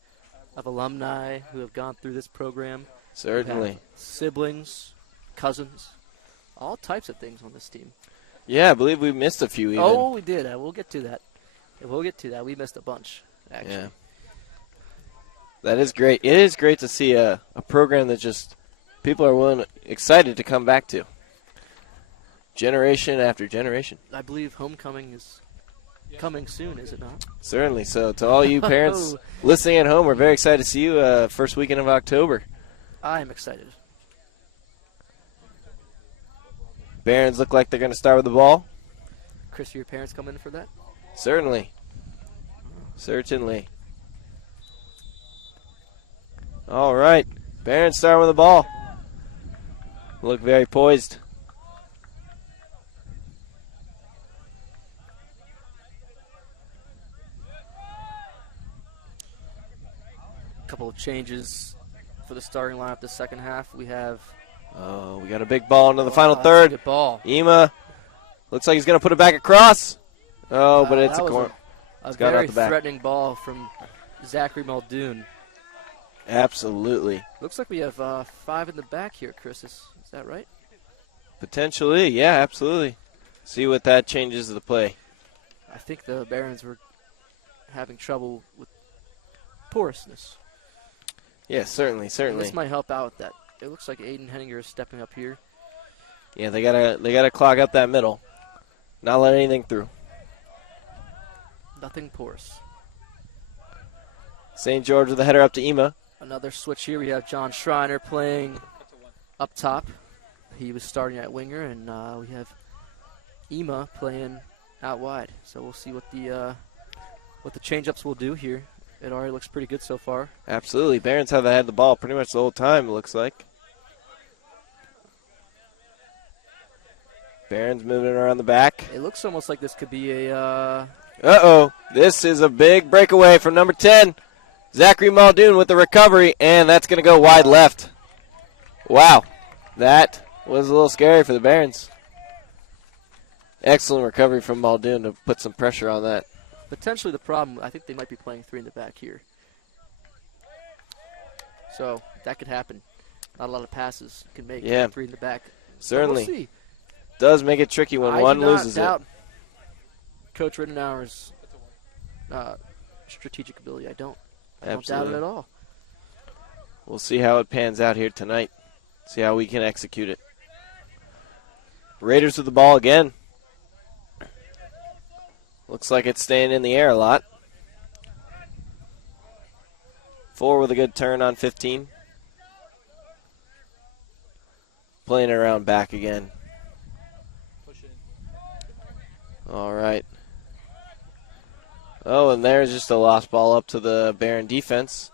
of alumni who have gone through this program. Certainly. Siblings, cousins, all types of things on this team. Yeah, I believe we missed a few even. Oh, we did. We'll get to that. We missed a bunch, actually. Yeah. That is great. It is great to see a program that just people are excited to come back to. Generation after generation. I believe homecoming is coming soon, is it not? Certainly. So to all you parents listening at home, we're very excited to see you first weekend of October. I am excited. Barons look like they're going to start with the ball. Chris, your parents come in for that? Certainly. Certainly. All right. Barons start with the ball. Look very poised. Couple of changes for the starting lineup this second half. We have We got a big ball into the final third. Good ball. Ema looks like he's going to put it back across. But it's a corner. A It's gone out very the back. threatening ball from Zachary Muldoon. Absolutely. Looks like we have 5 in the back here, Chris. Is that right? Potentially, yeah, absolutely. See what that changes the play. I think the Barons were having trouble with porousness. Yeah, certainly. And this might help out with that. It looks like Aiden Henninger is stepping up here. Yeah, they gotta clog up that middle. Not let anything through. Nothing porous. St. George with the header up to Ema. Another switch here. We have John Schreiner playing up top. He was starting at winger, and we have Ema playing out wide. So we'll see what the change-ups will do here. It already looks pretty good so far. Absolutely. Barons have had the ball pretty much the whole time, it looks like. Barons moving it around the back. It looks almost like this could be a... Uh-oh. This is a big breakaway from number 10. Zachary Muldoon with the recovery, and that's going to go wide left. Wow. That was a little scary for the Barons. Excellent recovery from Muldoon to put some pressure on that. Potentially the problem, I think they might be playing 3 in the back here. So that could happen. Not a lot of passes you can make. Yeah. 3 in the back. Certainly. But we'll see. Does make it tricky when one loses I do not it. doubt Coach Rittenauer's strategic ability. I don't doubt it at all. We'll see how it pans out here tonight. See how we can execute it. Raiders with the ball again. Looks like it's staying in the air a lot. 4 with a good turn on 15. Playing it around back again. Push it All right. Oh, and there's just a lost ball up to the Barron defense.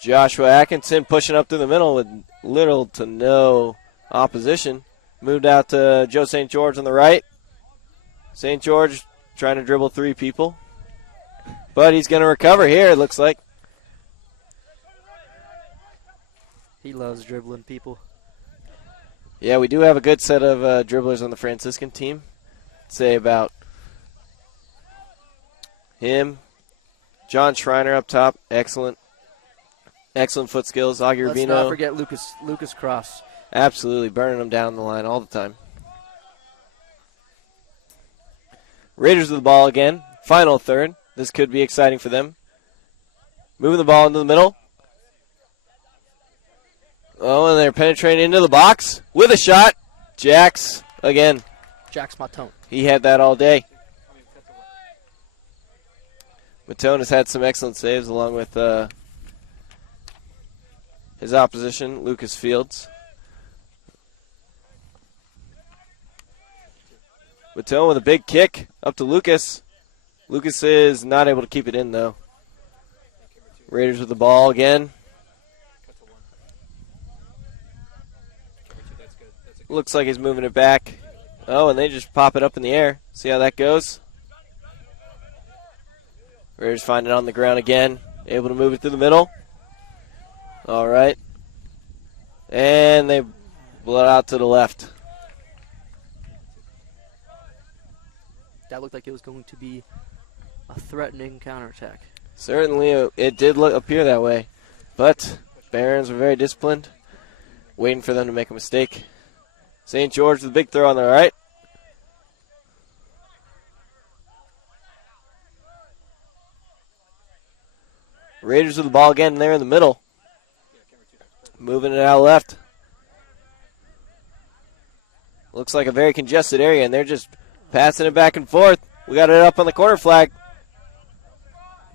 Joshua Atkinson pushing up through the middle with little to no opposition. Moved out to Joe St. George on the right. St. George trying to dribble 3 people. But he's going to recover here, it looks like. He loves dribbling people. Yeah, we do have a good set of dribblers on the Franciscan team. I'd say about him. John Schreiner up top, excellent. Excellent foot skills. Augie Let's Rubino. not forget Lucas Cross. Absolutely, burning them down the line all the time. Raiders with the ball again. Final third. This could be exciting for them. Moving the ball into the middle. Oh, and they're penetrating into the box with a shot. Jax again. Jax Matone. He had that all day. Matone has had some excellent saves along with his opposition, Lucas Fields. Matone with a big kick up to Lucas. Lucas is not able to keep it in, though. Raiders with the ball again. Looks like he's moving it back. Oh, and they just pop it up in the air. See how that goes? Raiders find it on the ground again. Able to move it through the middle. All right. And they blow it out to the left. That looked like it was going to be a threatening counterattack. Certainly, it did appear that way. But Barons were very disciplined, waiting for them to make a mistake. St. George with a big throw on the right. Raiders with the ball again, there in the middle. Moving it out left. Looks like a very congested area, and they're just passing it back and forth. We got it up on the corner flag.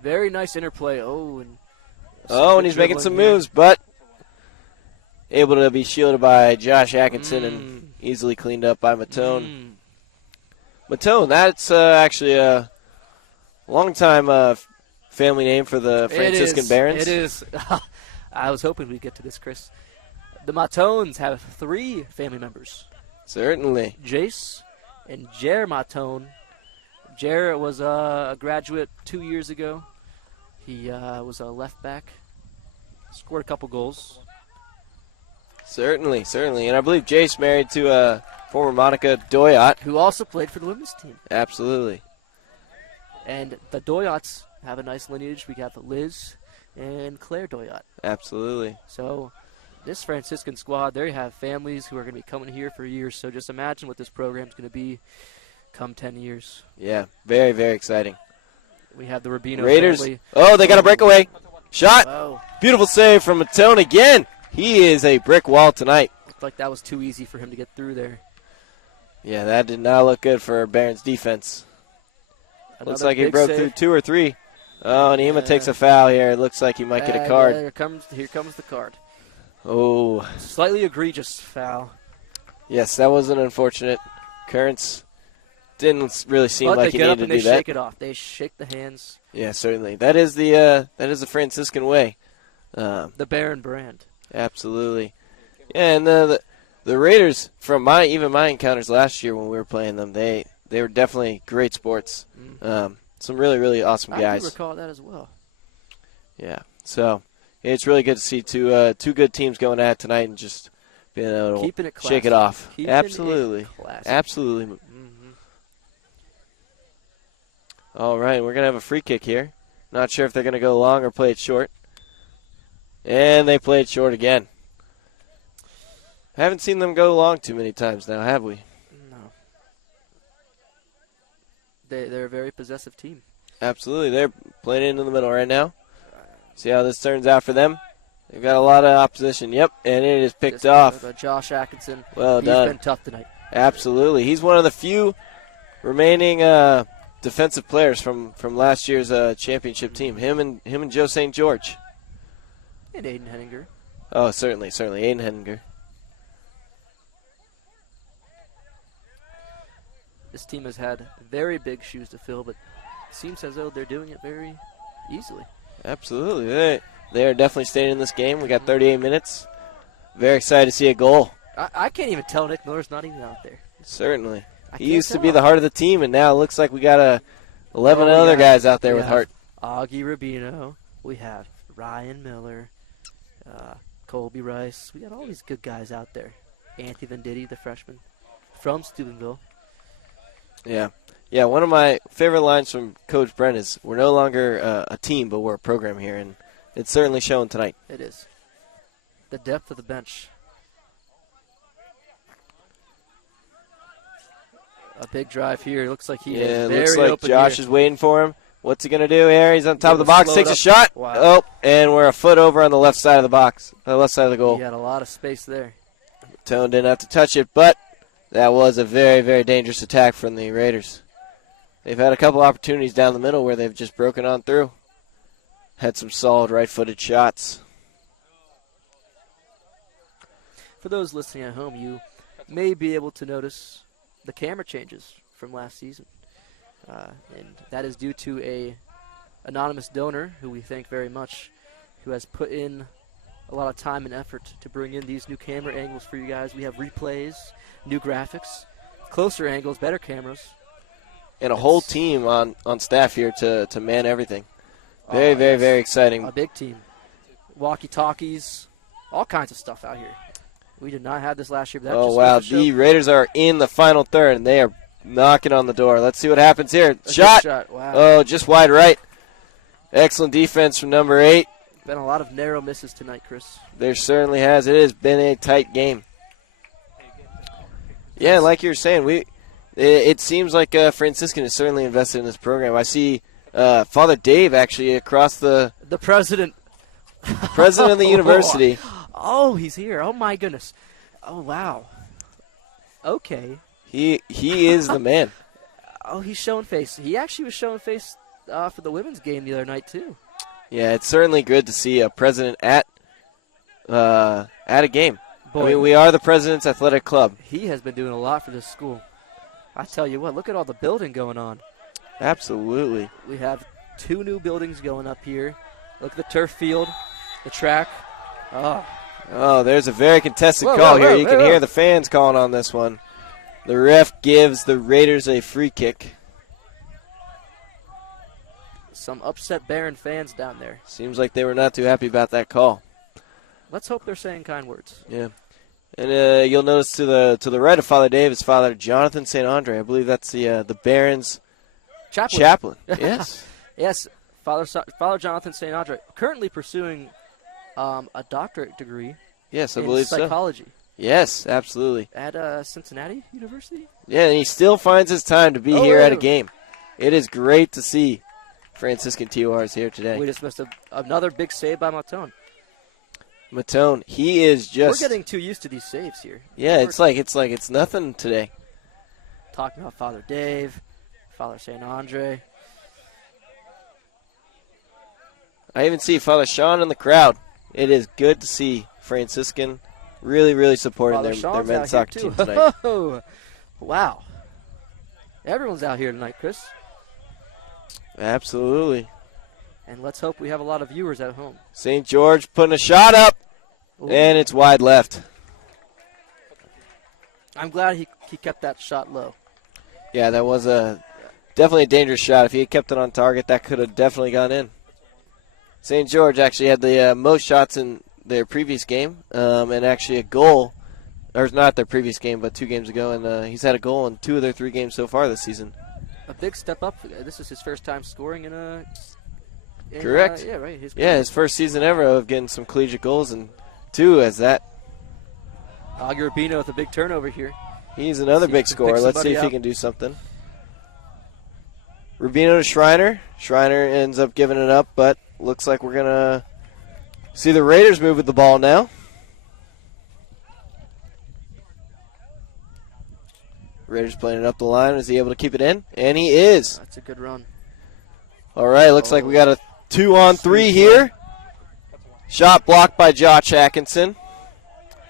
Very nice interplay. And he's making some moves, but able to be shielded by Josh Atkinson and easily cleaned up by Matone. Matone, that's actually a long-time family name for the Franciscan Barons. It is. I was hoping we'd get to this, Chris. The Matones have 3 family members. Certainly. Jace and Jer Matone. Jer was a graduate 2 years ago. He was a left back. Scored a couple goals. Certainly. And I believe Jace married to former Monica Doyot. Who also played for the women's team. Absolutely. And the Doyots have a nice lineage. We got Liz and Claire Doyot. Absolutely. So this Franciscan squad, they have families who are going to be coming here for years. So just imagine what this program is going to be come 10 years. Yeah, very, very exciting. We have the Rubino Raiders. family. Oh, they got a breakaway. Shot. Wow. Beautiful save from Matone again. He is a brick wall tonight. Looked like that was too easy for him to get through there. Yeah, that did not look good for Barron's defense. Looks like he broke through 2 or 3. Oh, and Ema takes a foul here. It looks like he might get a card. Yeah, here comes the card. Oh. Slightly egregious foul. Yes, that was an unfortunate occurrence. Didn't really seem like he needed to do that. They shake it off. They shake the hands. Yeah, certainly. That is the Franciscan way. The Barron brand. Absolutely. Yeah, and the Raiders, from my encounters last year when we were playing them, they were definitely great sports. Some really, really awesome guys. I do recall that as well. Yeah, so it's really good to see two good teams going at it tonight and just being able to shake it off. Absolutely. Absolutely. All right, we're going to have a free kick here. Not sure if they're going to go long or play it short. And they play it short again. Haven't seen them go long too many times now, have we? No. They're a very possessive team. Absolutely. They're playing it into the middle right now. See how this turns out for them. They've got a lot of opposition. Yep, and it is picked off. Josh Atkinson. Well done. He's been tough tonight. Absolutely. He's one of the few remaining defensive players from last year's championship team. Him and Joe St. George. And Aiden Henninger. Oh, certainly. Aiden Henninger. This team has had very big shoes to fill, but it seems as though they're doing it very easily. Absolutely. They are definitely staying in this game. We got 38 minutes. Very excited to see a goal. I can't even tell Nick Miller's not even out there. Certainly. I He can't used to tell. be the heart of the team, and now it looks like we got 11 Oh, other yeah. guys out there We with have heart. Augie Rubino. We have Ryan Miller, Colby Rice. We got all these good guys out there. Anthony Venditti, the freshman from Steubenville. Yeah. Yeah, one of my favorite lines from Coach Brent is, we're no longer a team, but we're a program here, and it's certainly shown tonight. It is. The depth of the bench. A big drive here. It looks like he is Yeah, it very looks like open Josh here. is waiting for him. What's he going to do here? He's on top of the Able to box, slow takes it a up. shot. Wow. Oh, and we're a foot over on the left side of the box, the left side of the goal. He had a lot of space there. Tone didn't have to touch it, but that was a very, very dangerous attack from the Raiders. They've had a couple opportunities down the middle where they've just broken on through. Had some solid right-footed shots. For those listening at home, you may be able to notice the camera changes from last season. And that is due to a anonymous donor who we thank very much, who has put in a lot of time and effort to bring in these new camera angles for you guys. We have replays, new graphics, closer angles, better cameras. And a whole team on staff here to man everything. Very, very, Yes. very exciting. A big team. Walkie-talkies, all kinds of stuff out here. We did not have this last year, but that Oh, just wow. goes to show The Raiders are in the final third, and they are knocking on the door. Let's see what happens here. a good Shot. shot. Wow. Oh, just wide right. Excellent defense from number 8. Been a lot of narrow misses tonight, Chris. There certainly has. It has been a tight game. Yeah, like you were saying, it seems like Franciscan is certainly invested in this program. I see Father Dave actually across the The president. president of the university. Oh, he's here. Oh, my goodness. Oh, wow. Okay. He is the man. Oh, he's showing face. He actually was showing face for the women's game the other night, too. Yeah, it's certainly good to see a president at a game. Boy, I mean, we are the President's Athletic Club. he has been doing a lot for this school. I tell you what, look at all the building going on. Absolutely. We have 2 new buildings going up here. Look at the turf field, the track. Oh, there's a very contested Whoa, call whoa, here. whoa, You can whoa. hear the fans calling on this one. The ref gives the Raiders a free kick. Some upset Barron fans down there. Seems like they were not too happy about that call. Let's hope they're saying kind words. Yeah. And you'll notice to the right of Father Dave is Father Jonathan St. Andre. I believe that's the Barons chaplain. Yes. Yes, Father Jonathan St. Andre, currently pursuing a doctorate degree Yes, I in believe so. psychology Yes, absolutely. at Cincinnati University. Yeah, and he still finds his time to be Oh, here at a yeah. game. It is great to see Franciscan TORs here today. We just missed another big save by Matone. Matone, he is just. We're getting too used to these saves here. Yeah, We're it's like it's nothing today. talking about Father Dave, Father St. Andre. I even see Father Sean in the crowd. It is good to see Franciscan really, really supporting Father their Sean's men's out soccer here team too. tonight. Oh, wow. Everyone's out here tonight, Chris. Absolutely. And let's hope we have a lot of viewers at home. St. George putting a shot up, Ooh. and it's wide left. I'm glad he kept that shot low. Yeah, that was definitely a dangerous shot. If he had kept it on target, that could have definitely gone in. St. George actually had the most shots in their previous game, and actually a goal, or not their previous game, but 2 games ago, and he's had a goal in 2 of their 3 games so far this season. A big step up. This is his first time scoring in a. Correct. Yeah, right. His first season ever of getting some collegiate goals, and 2 as that. Augie Rubino with a big turnover here. He's another See if big he can scorer. pick Let's see somebody if he up. can do something. Rubino to Schreiner. Schreiner ends up giving it up, but looks like we're going to see the Raiders move with the ball now. Raiders playing it up the line. Is he able to keep it in? And he is. That's a good run. All right, looks like we got a 2-on-3 here. Shot blocked by Josh Atkinson.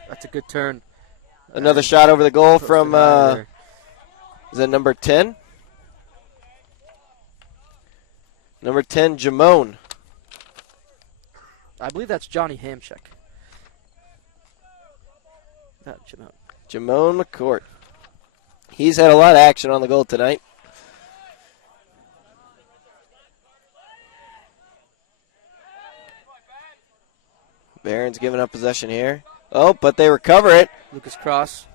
That's a good turn. Another shot over the goal from Out of there. Is that number 10? Number 10, Jamone. I believe that's Johnny Hamchick. Jamone. Jamone McCourt. He's had a lot of action on the goal tonight. Barron's giving up possession here. Oh, but they recover it. Lucas Cross.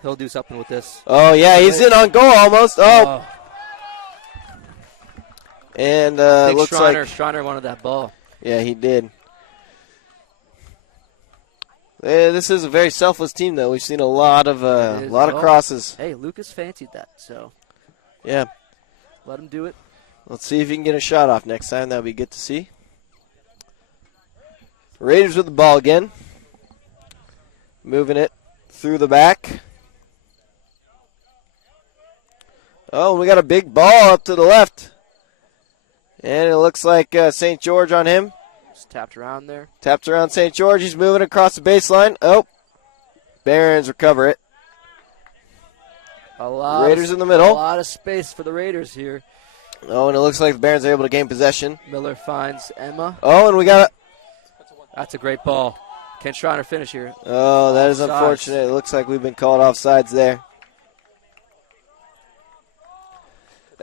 He'll do something with this. Oh, yeah, he's in on goal almost. Oh. And looks Shriner wanted that ball. Yeah, he did. This is a very selfless team, though. We've seen a lot of crosses. Hey, Lucas fancied that, so yeah, let him do it. Let's see if he can get a shot off next time. That'll be good to see. Raiders with the ball again, moving it through the back. Oh, we got a big ball up to the left, and it looks like St. George on him. Tapped around there. Tapped around St. George. He's moving across the baseline. Oh, Barons recover it. Raiders in the middle. A lot of space for the Raiders here. Oh, and it looks like the Barons are able to gain possession. Miller finds Emma. Oh, and we got That's a great ball. Can Shriner finish here? Oh, that is unfortunate. It looks like we've been called offsides there.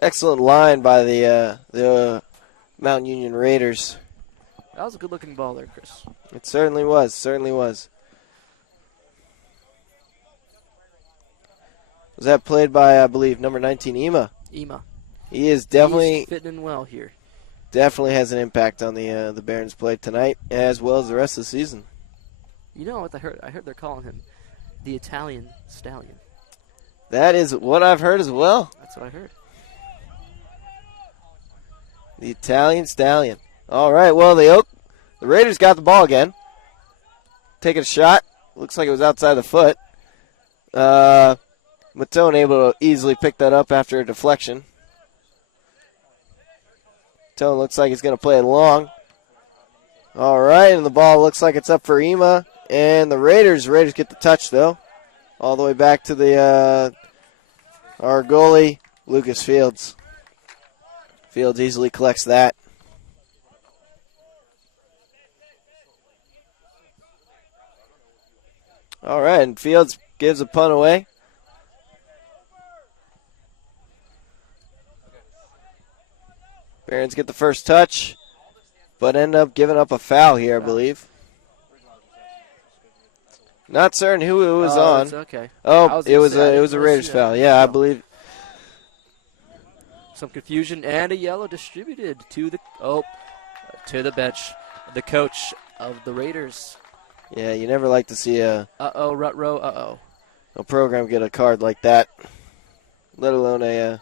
Excellent line by the Mount Union Raiders. That was a good-looking ball there, Chris. It certainly was. Certainly was. Was that played by, I believe, number 19, Ema? Ema. He is definitely He's fitting in well here. Definitely has an impact on the Barons' play tonight, as well as the rest of the season. You know what I heard? I heard they're calling him the Italian Stallion. That is what I've heard as well. That's what I heard. The Italian Stallion. All right, well, the Raiders got the ball again. Taking a shot. Looks like it was outside the foot. Matone able to easily pick that up after a deflection. Matone looks like he's going to play it long. All right, and the ball looks like it's up for Ema. And the Raiders get the touch, though. All the way back to our goalie, Lucas Fields. Fields easily collects that. All right, and Fields gives a punt away. Barons get the first touch, but end up giving up a foul here, I believe. Not certain who it was on. It's okay. Oh, it was a Raiders foul. Yeah, I believe. Some confusion and a yellow distributed to the bench. The coach of the Raiders. Yeah, you never like to see a program get a card like that, let alone a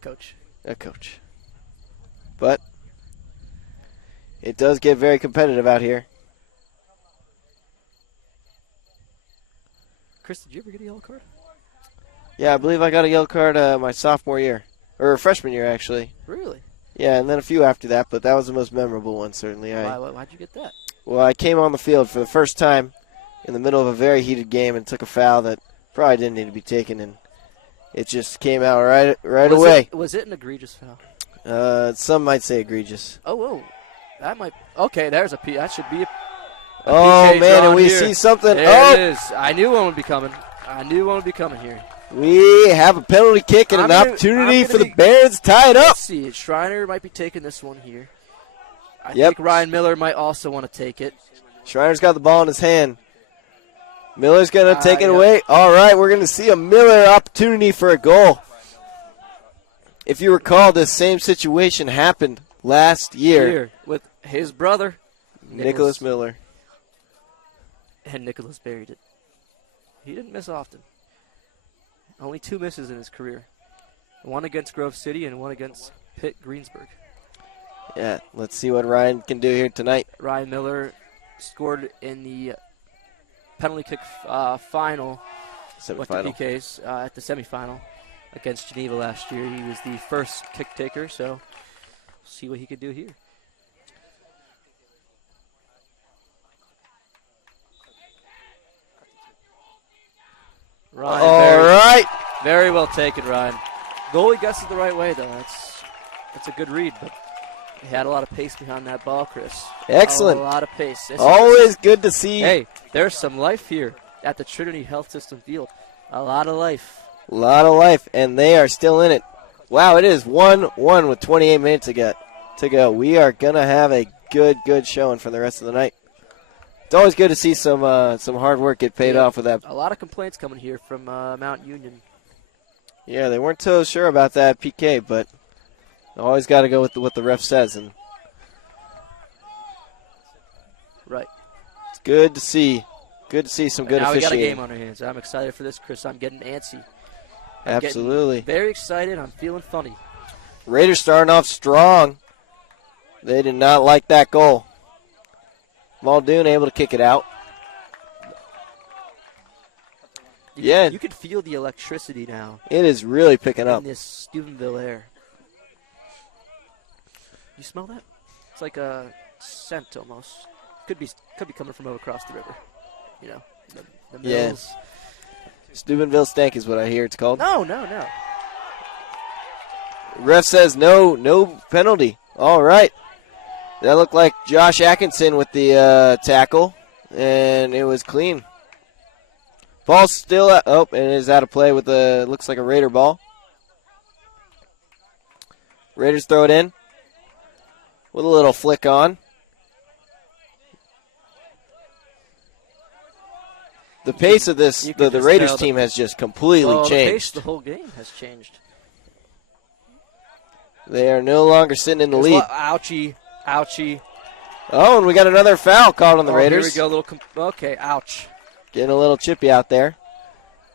coach. A coach. But it does get very competitive out here. Chris, did you ever get a yellow card? Yeah, I believe I got a yellow card my sophomore year, or freshman year, actually. Really? Yeah, and then a few after that, but that was the most memorable one, certainly. Why'd you get that? Well, I came on the field for the first time in the middle of a very heated game and took a foul that probably didn't need to be taken, and it just came out right away. Was it an egregious foul? Some might say egregious. Oh, that might. Okay, there's that should be a oh, PK man, and we here. see something. There it is. I knew one would be coming. Here. We have a penalty kick and an opportunity for the Barons to tie it up. Let's see. Shriner might be taking this one here. I think Ryan Miller might also want to take it. Shriner's got the ball in his hand. Miller's going to take it away. All right, we're going to see a Miller opportunity for a goal. If you recall, this same situation happened last year with his brother, Nicholas Miller. And Nicholas buried it. He didn't miss often. Only 2 misses in his career. One against Grove City and one against Pitt Greensburg. Yeah, let's see what Ryan can do here tonight. Ryan Miller scored in the penalty kick final. Semifinal. PKs at the semifinal against Geneva last year. He was the first kick taker, so see what he could do here. Ryan, All right. very well taken, Ryan. Goalie guesses the right way, though. That's a good read, but he had a lot of pace behind that ball, Chris. Excellent. A lot of pace. Always good to see. Hey, there's some life here at the Trinity Health System Field. A lot of life. A lot of life, and they are still in it. Wow, it is 1-1 with 28 minutes to go. We are going to have a good showing for the rest of the night. It's always good to see some hard work get paid off with that. A lot of complaints coming here from Mount Union. Yeah, they weren't so sure about that PK, but always got to go with what the ref says. And right. It's good to see. Good to see some good now officiating. We got a game on our hands. I'm excited for this, Chris. I'm getting antsy. Absolutely. Very excited. I'm feeling funny. Raiders starting off strong. They did not like that goal. Muldoon able to kick it out. You can feel the electricity now. It is really picking up. In this Steubenville air. You smell that? It's like a scent almost. Could be coming from over across the river. You know, the mills. Yeah. Steubenville stank is what I hear it's called. No. Ref says no penalty. All right. That looked like Josh Atkinson with the tackle, and it was clean. Ball's still and it is out of play with looks like a Raider ball. Raiders throw it in with a little flick on. The pace of this, the Raiders team has just completely changed. The pace of the whole game has changed. They are no longer sitting in the lead. Ouchie. Oh, and we got another foul called on the Raiders. Here we go. Okay, ouch. Getting a little chippy out there.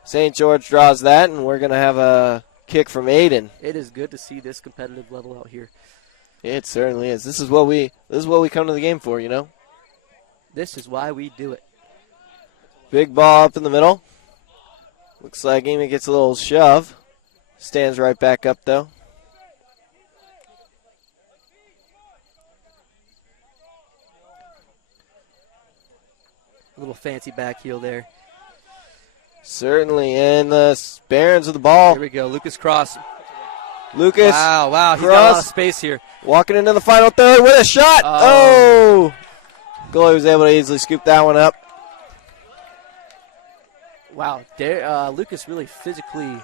St. George draws that, and we're going to have a kick from Aiden. It is good to see this competitive level out here. It certainly is. This is what we come to the game for, you know. This is why we do it. Big ball up in the middle. Looks like Amy gets a little shove. Stands right back up, though. A little fancy back heel there. Certainly, and the Barons with the ball. Here we go, Lucas Cross. Lucas. Wow, he's Cross, got a lot of space here. Walking into the final third with a shot. Oh! Goalie was able to easily scoop that one up. Wow, Lucas really physically,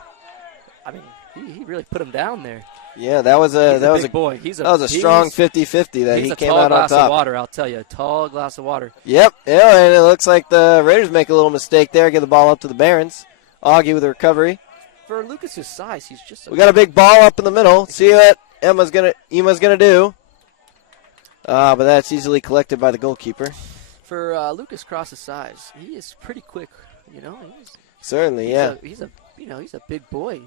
he really put him down there. Yeah, that was a big boy. That was a strong 50-50 that he came out on top. He's a tall glass of water, I'll tell you. A tall glass of water. Yep, and it looks like the Raiders make a little mistake there. Get the ball up to the Barons. Augie with the recovery. For Lucas's size, he's just. We got a big ball up in the middle. See what Ema's gonna do. But that's easily collected by the goalkeeper. For Lucas Cross's size, he is pretty quick. You know. Certainly, yeah. He's a big boy.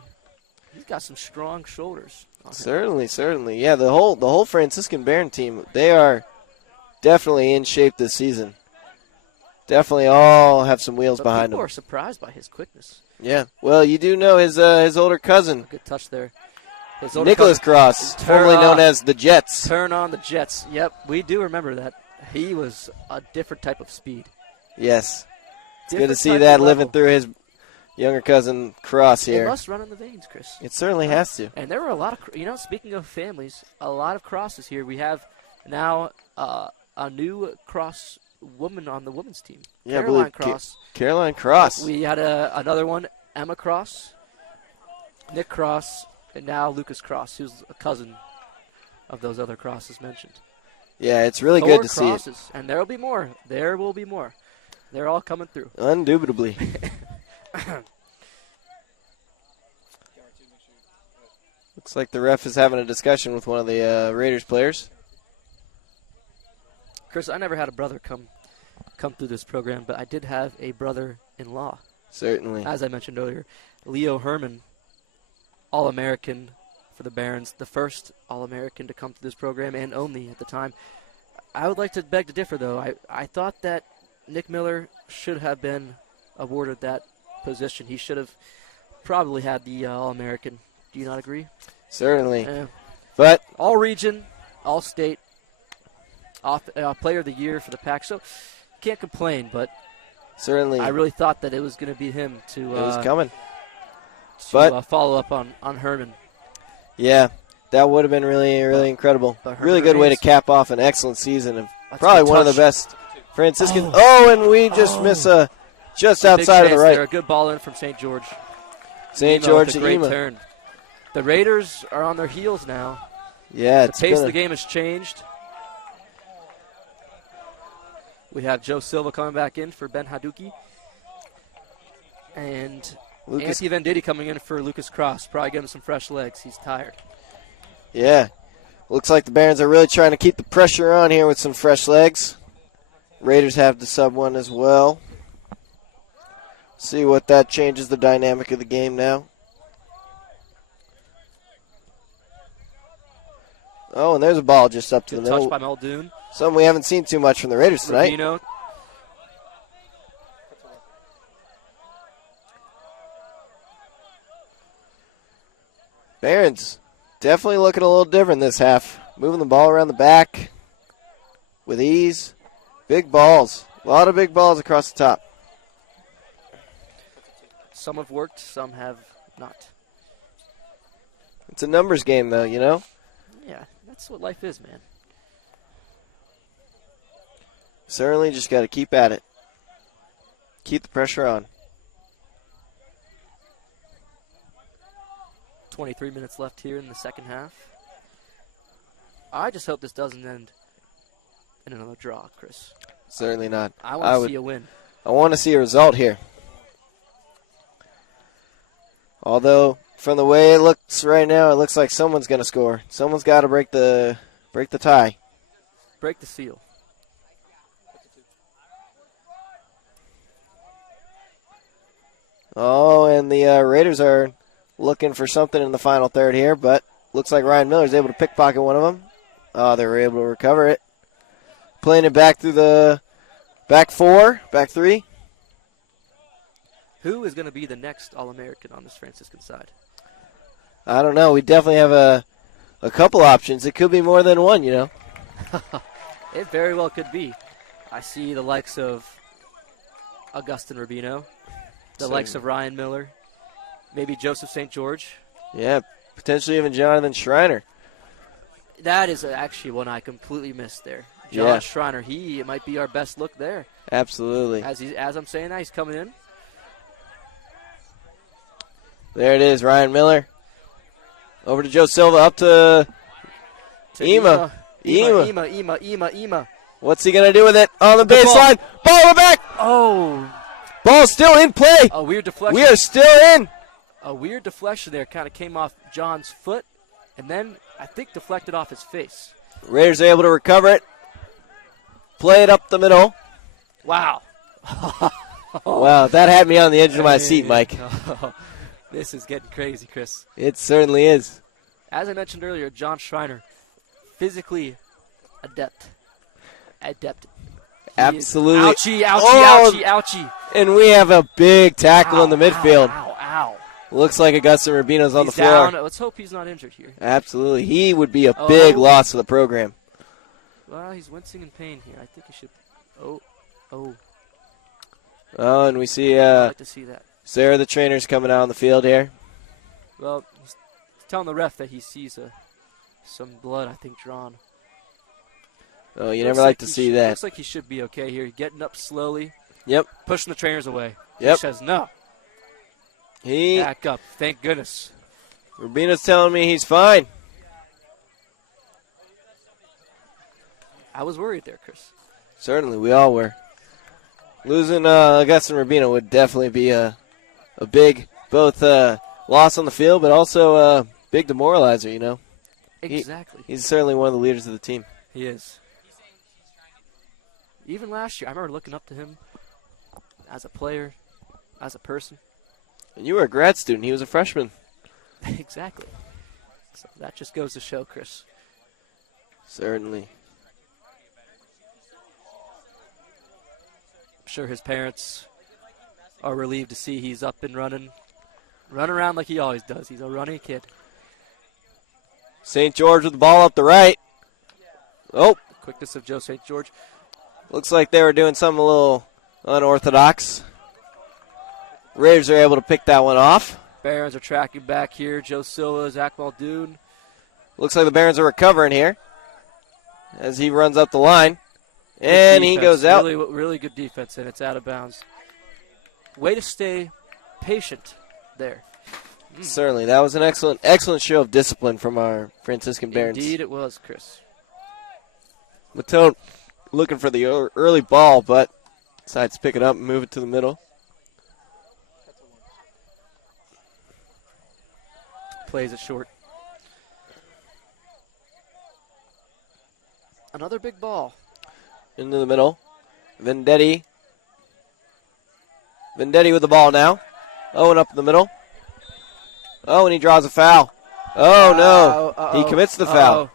He's got some strong shoulders. Certainly. Yeah, the whole Franciscan Baron team, they are definitely in shape this season. Definitely all have some wheels behind them. People are surprised by his quickness. Yeah. Well, you do know his older cousin. Good touch there. Nicholas Cross, formerly known as the Jets. Turn on the Jets. Yep, we do remember that. He was a different type of speed. Yes. It's good to see that living through his younger cousin Cross here. It must run in the veins, Chris. It certainly has to. And there were a lot of, speaking of families, a lot of Crosses here. We have now a new Cross woman on the women's team. Yeah, Caroline Cross. Caroline Cross. We had another one, Emma Cross, Nick Cross, and now Lucas Cross, who's a cousin of those other Crosses mentioned. Yeah, it's really good to see it. And there will be more. There will be more. They're all coming through. Indubitably. Looks like the ref is having a discussion with one of the Raiders players. Chris, I never had a brother come through this program, but I did have a brother-in-law. Certainly. As I mentioned earlier, Leo Herman, All-American for the Barons, the first All-American to come to this program and only at the time. I would like to beg to differ, though. I thought that Nick Miller should have been awarded that position. He should have probably had the All-American. Do you not agree? Certainly. But all-region, all-state, player of the year for the Pack. So can't complain, but Certainly. I really thought that it was going to be him it was coming. to follow up on Herman. Yeah, that would have been really, really incredible. Really good way to cap off an excellent season of probably one of the best Franciscan. And we just miss just outside of the right. A good ball in from St. George. St. George to great Ema. turn. The Raiders are on their heels now. Yeah, the pace of the game has changed. We have Joe Silva coming back in for Ben Haduki. And Anthony Venditti coming in for Lucas Cross. Probably give him some fresh legs. He's tired. Yeah. Looks like the Barons are really trying to keep the pressure on here with some fresh legs. Raiders have to sub one as well. See what that changes the dynamic of the game now. Oh, and there's a ball just up to the middle. Touch by Muldoon. Something we haven't seen too much from the Raiders tonight. Rubino. Barons definitely looking a little different this half. Moving the ball around the back with ease. Big balls. A lot of big balls across the top. Some have worked, some have not. It's a numbers game, though, you know? Yeah, that's what life is, man. Certainly just got to keep at it. Keep the pressure on. 23 minutes left here in the second half. I just hope this doesn't end in another draw, Chris. Certainly not. I want to see a win. I want to see a result here. Although, from the way it looks right now, it looks like someone's going to score. Someone's got to break the tie. Break the seal. Oh, and the Raiders are looking for something in the final third here, but looks like Ryan Miller's able to pickpocket one of them. Oh, they were able to recover it. Playing it back through the back three. Who is going to be the next All-American on this Franciscan side? I don't know. We definitely have a couple options. It could be more than one, you know. It very well could be. I see the likes of Augustin Rubino, the likes of Ryan Miller, maybe Joseph St. George. Yeah, potentially even Jonathan Schreiner. That is actually one I completely missed there. John Schreiner, he might be our best look there. Absolutely. As I'm saying that, he's coming in. There it is, Ryan Miller. Over to Joe Silva, up to Ema. What's he going to do with it? On the baseline. Ball in the back. Oh. Ball still in play. A weird deflection. We are still in. A weird deflection there kind of came off John's foot and then I think deflected off his face. Raiders are able to recover it. Play it up the middle. Wow. Wow, that had me on the edge of my seat, Mike. This is getting crazy, Chris. It certainly is. As I mentioned earlier, John Schreiner, physically adept. Absolutely. Ouchie. And we have a big tackle in the midfield. Ow. Looks like Augustin Rubino's on the floor. Down. Let's hope he's not injured here. Absolutely. He would be a big loss to the program. Well, he's wincing in pain here. I think he should. Oh, and we see, I'd like to see that. Sarah, the trainer's coming out on the field here. Well, he's telling the ref that he sees some blood, I think, drawn. Oh, you never like to see that. Looks like he should be okay here. Getting up slowly. Yep. Pushing the trainers away. Yep. He says no. He back up. Thank goodness. Rubino's telling me he's fine. I was worried there, Chris. Certainly, we all were. Losing Augustin Rubino would definitely be a big both loss on the field, but also a big demoralizer, you know. Exactly. He's certainly one of the leaders of the team. He is. Even last year, I remember looking up to him as a player, as a person. And you were a grad student. He was a freshman. Exactly. So that just goes to show, Chris. Certainly. I'm sure his parents are relieved to see he's up and running around like he always does. He's a running kid. St. George with the ball up the right. Oh. Quickness of Joe St. George. Looks like they were doing something a little Unorthodox. Raiders are able to pick that one off. Barons are tracking back here. Joe Silva, Zach Muldoon. Looks like the Barons are recovering here as he runs up the line. And he goes out. Really, really good defense, and it's out of bounds. Way to stay patient there. Certainly. That was an excellent show of discipline from our Franciscan Barons. Indeed it was, Chris. Matone looking for the early ball, but decides to pick it up and move it to the middle. Plays it short. Another big ball. Into the middle. Vendetti. Vendetti with the ball now. Owen up in the middle. Oh, and he draws a foul. Oh, no. He commits the foul.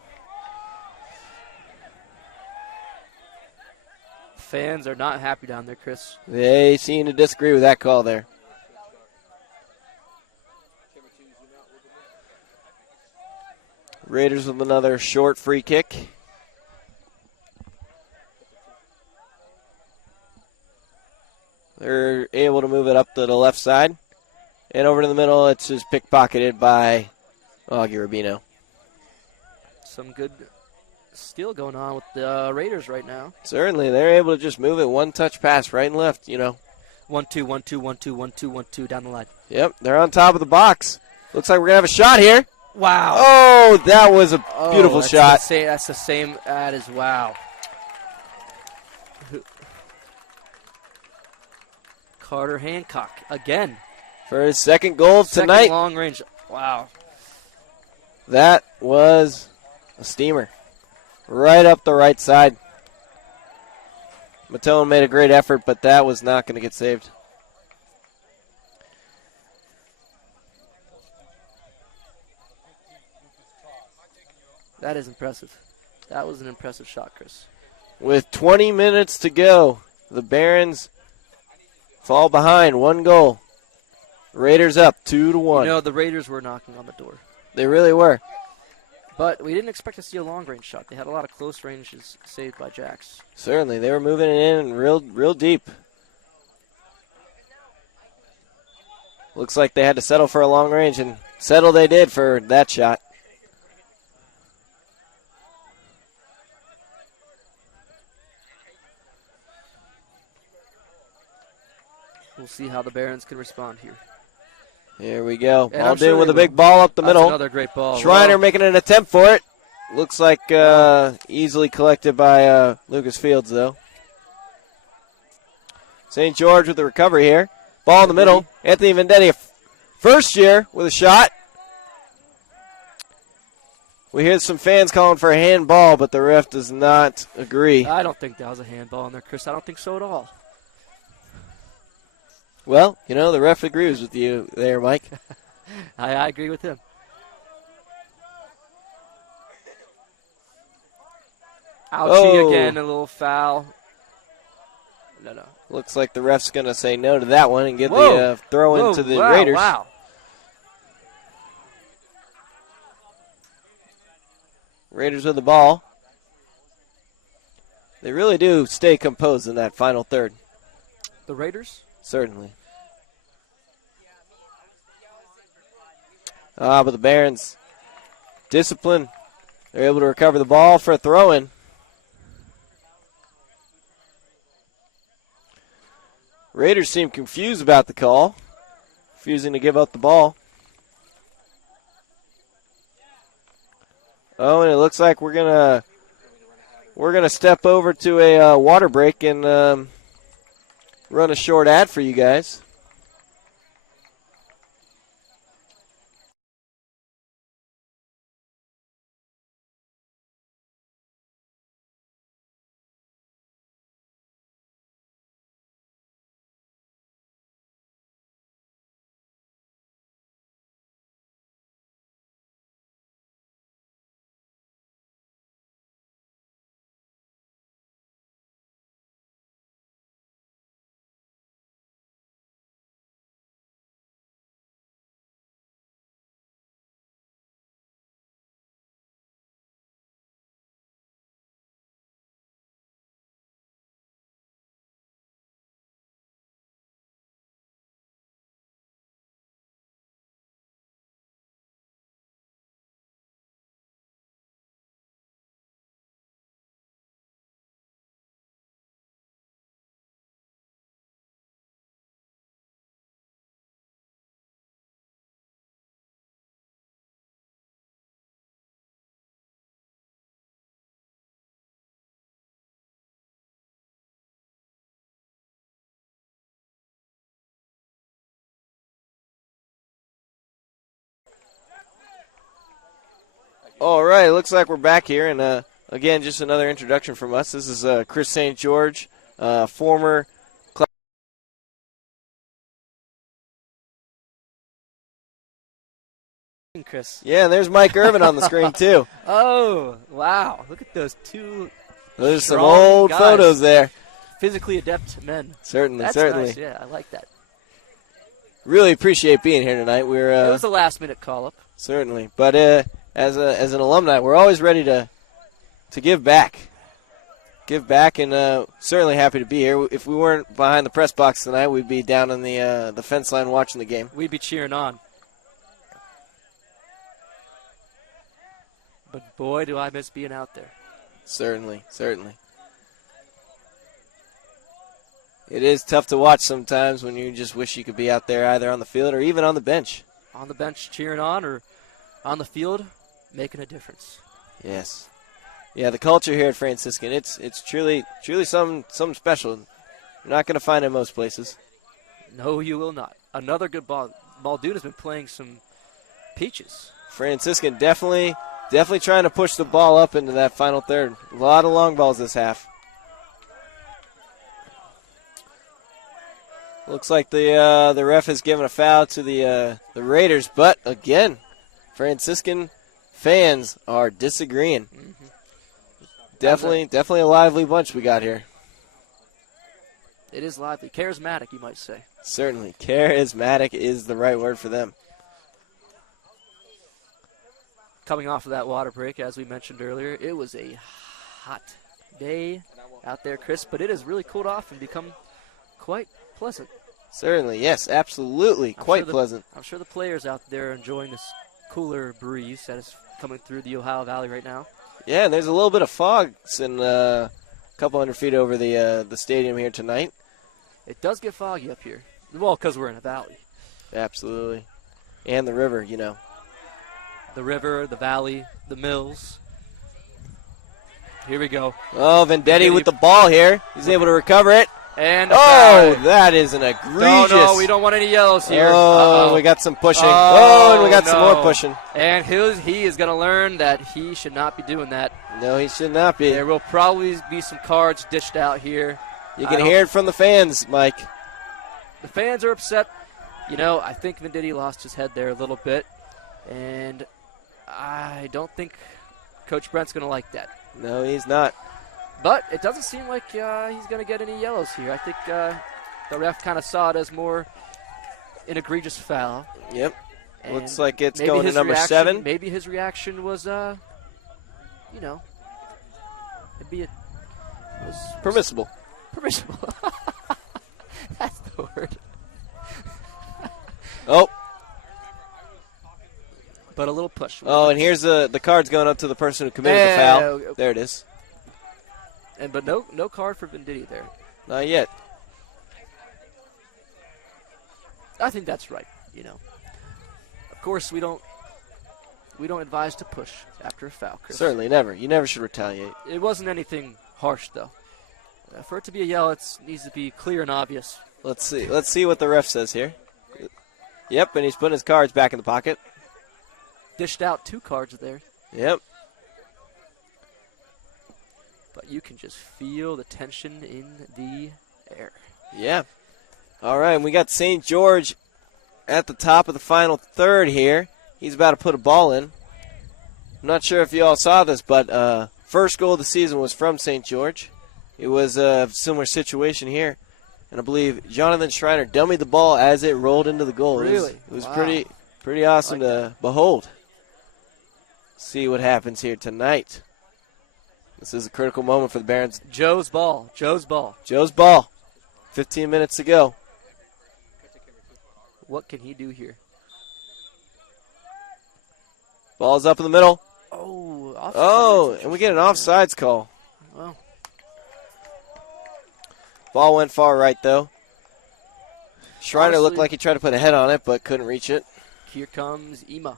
Fans are not happy down there, Chris. They seem to disagree with that call there. Raiders with another short free kick. They're able to move it up to the left side. And over to the middle, it's just pickpocketed by Augie Rubino. Some good steal going on with the Raiders right now. Certainly. They're able to just move it one-touch pass right and left, 1-2, 1-2, 1-2, 1-2, 1-2 down the line. Yep, they're on top of the box. Looks like we're going to have a shot here. Wow. Oh, that was a beautiful shot. That's the same ad as wow. Carter Hancock again. For his second goal tonight. Second long range. Wow. That was a steamer. Right up the right side. Matone made a great effort, but that was not going to get saved. That is impressive. That was an impressive shot, Chris. With 20 minutes to go, the Barons fall behind 1 goal. Raiders up 2-1. The Raiders were knocking on the door. They really were. But we didn't expect to see a long-range shot. They had a lot of close ranges saved by Jacks. Certainly. They were moving it in real deep. Looks like they had to settle for a long range, and settle they did for that shot. We'll see how the Barons can respond here. Here we go. And Muldoon with a big ball up the middle. That's another great ball. Schreiner making an attempt for it. Looks like easily collected by Lucas Fields, though. St. George with the recovery here. Ball in the middle. Anthony Vendetti, first year with a shot. We hear some fans calling for a handball, but the ref does not agree. I don't think that was a handball in there, Chris. I don't think so at all. Well, the ref agrees with you there, Mike. I agree with him. Ouchie again, a little foul. No. Looks like the ref's going to say no to that one and give the throw into the Raiders. Wow. Raiders with the ball. They really do stay composed in that final third. The Raiders? Certainly. But the Barons, discipline. They're able to recover the ball for a throw-in. Raiders seem confused about the call, refusing to give up the ball. Oh, and it looks like we're gonna step over to a water break and run a short ad for you guys. All right, looks like we're back here, and again, just another introduction from us. This is Chris St. George, former Chris. Yeah, and there's Mike Irvin on the screen, too. Oh, wow. Look at those two There's some strong old guys. photos there. Physically adept men. Certainly, That's certainly. nice. Yeah, I like that. Really appreciate being here tonight. We're It was a last-minute call-up. certainly, but as an alumni, we're always ready to give back. Give back, and certainly happy to be here. If we weren't behind the press box tonight, we'd be down on the fence line watching the game. We'd be cheering on. But boy, do I miss being out there. Certainly, certainly. It is tough to watch sometimes when you just wish you could be out there either on the field or even on the bench. On the bench cheering on or on the field making a difference. Yes. Yeah, the culture here at Franciscan, it's truly something special. You're not going to find it in most places. No, you will not. Another good ball. Muldoon has been playing some peaches. Franciscan definitely trying to push the ball up into that final third. A lot of long balls this half. Looks like the ref has given a foul to the Raiders, but again, Franciscan fans are disagreeing. Mm-hmm. Definitely a lively bunch we got here. It is lively. Charismatic, you might say. Certainly. Charismatic is the right word for them. Coming off of that water break, as we mentioned earlier, it was a hot day out there, Chris, but it has really cooled off and become quite pleasant. Certainly, yes, absolutely. Quite pleasant. I'm sure the players out there are enjoying this cooler breeze that is coming through the Ohio Valley right now. Yeah, and there's a little bit of fog sitting a couple hundred feet over the stadium here tonight. It does get foggy up here. Well, because we're in a valley. Absolutely. And the river, you know. The river, the valley, the mills. Here we go. Oh, Vendetti with the ball here. He's able to recover it. And that is an egregious. No, we don't want any yellows here. Oh, we got some pushing. And we got some more pushing. And he is going to learn that he should not be doing that. No, he should not be. There will probably be some cards dished out here. You can hear it from the fans, Mike. The fans are upset. You know, I think Venditti lost his head there a little bit. And I don't think Coach Brent's going to like that. No, he's not. But it doesn't seem like he's going to get any yellows here. I think the ref kind of saw it as more an egregious foul. Yep. And looks like it's going to number 7. Maybe his reaction was, it'd be permissible. Permissible. That's the word. Oh. But a little push. Oh, and here's the card's going up to the person who committed the foul. There it is. But no card for Venditti there. Not yet. I think that's right. You know, of course we don't advise to push after a foul, Chris. Certainly never. You never should retaliate. It wasn't anything harsh though. For it to be a yell, it needs to be clear and obvious. Let's see. Let's see what the ref says here. Yep, and he's putting his cards back in the pocket. Dished out 2 cards there. Yep. But you can just feel the tension in the air. Yeah. All right, and we got St. George at the top of the final third here. He's about to put a ball in. I'm not sure if you all saw this, but first goal of the season was from St. George. It was a similar situation here. And I believe Jonathan Schreiner dummied the ball as it rolled into the goal. Really? It was wow. pretty awesome to behold. See what happens here tonight. This is a critical moment for the Barons. Joe's ball. 15 minutes to go. What can he do here? Ball's up in the middle. Oh, and we get an offsides call. Well, ball went far right, though. Schreiner honestly, looked like he tried to put a head on it, but couldn't reach it. Here comes Ema.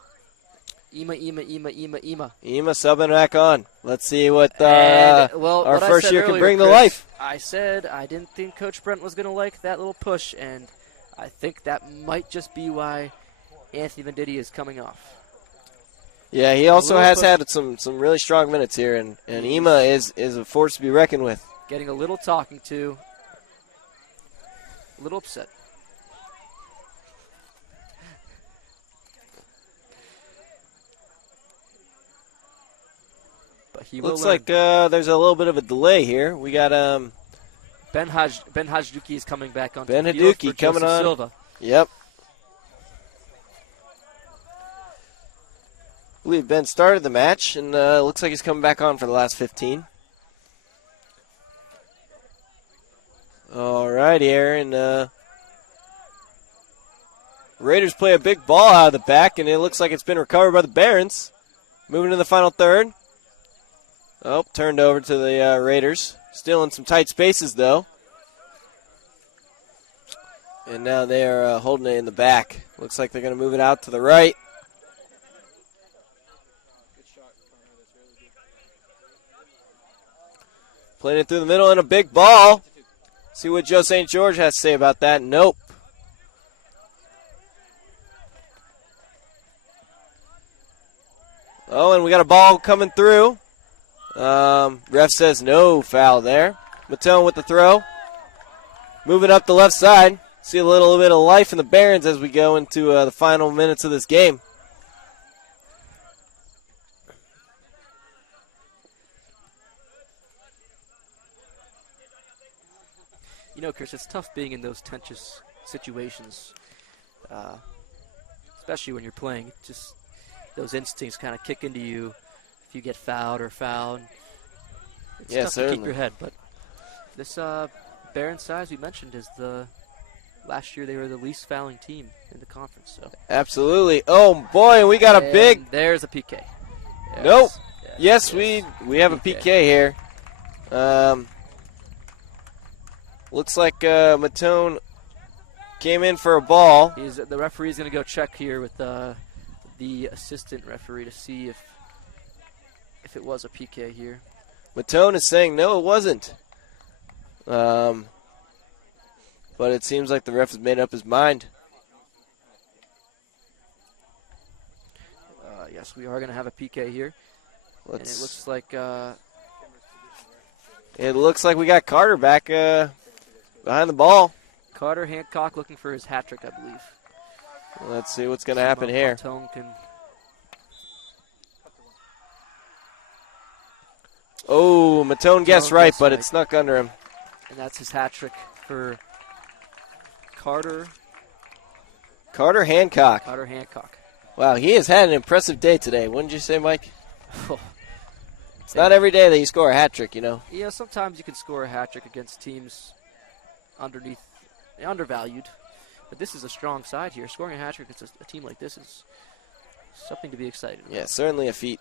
Ema subbing back on. Let's see what our first year can bring to life. I said I didn't think Coach Brent was going to like that little push, and I think that might just be why Anthony Venditti is coming off. Yeah, he also little has push. had some really strong minutes here, and Ema is a force to be reckoned with. Getting a little talking to. A little upset. But he will Looks learn. like there's a little bit of a delay here. We got Ben Hajduki is coming back on Ben the field Hajduki for coming Joseph on. Silva. Yep. I believe Ben started the match, and looks like he's coming back on for the last 15. All right, Aaron. Raiders play a big ball out of the back, and it looks like it's been recovered by the Barons. Moving to the final third. Oh, turned over to the Raiders. Still in some tight spaces, though. And now they are holding it in the back. Looks like they're going to move it out to the right. Good shot, Connor. That's really good. Playing it through the middle and a big ball. See what Joe St. George has to say about that. Nope. Oh, and we got a ball coming through. Ref says no foul there. Matone with the throw. Moving up the left side. See a little bit of life in the Barons as we go into the final minutes of this game. You know, Chris, it's tough being in those tense situations, especially when you're playing. Just those instincts kind of kick into you if you get fouled. It's Yeah, tough to certainly. keep your head. But this Barons side, as we mentioned, is last year they were the least fouling team in the conference. So Absolutely. Oh, boy, we got a And big... There's a PK. Yes. Nope. Yes. Yes, we have a PK here. Looks like Matone came in for a ball. The referee's going to go check here with the assistant referee to see if it was a PK here. Matone is saying no, it wasn't. But it seems like the ref has made up his mind. Yes, we are going to have a PK here. And it looks like we got Carter back behind the ball. Carter Hancock looking for his hat trick, I believe. Let's see what's going to happen here. Oh, Matone guessed right, but it snuck under him. And that's his hat trick for Carter Hancock. Carter Hancock. Wow, he has had an impressive day today. Wouldn't you say, Mike? Oh. It's not every day that you score a hat trick, you know. Yeah, sometimes you can score a hat trick against teams undervalued. But this is a strong side here. Scoring a hat trick against a team like this is something to be excited about. Yeah, certainly a feat.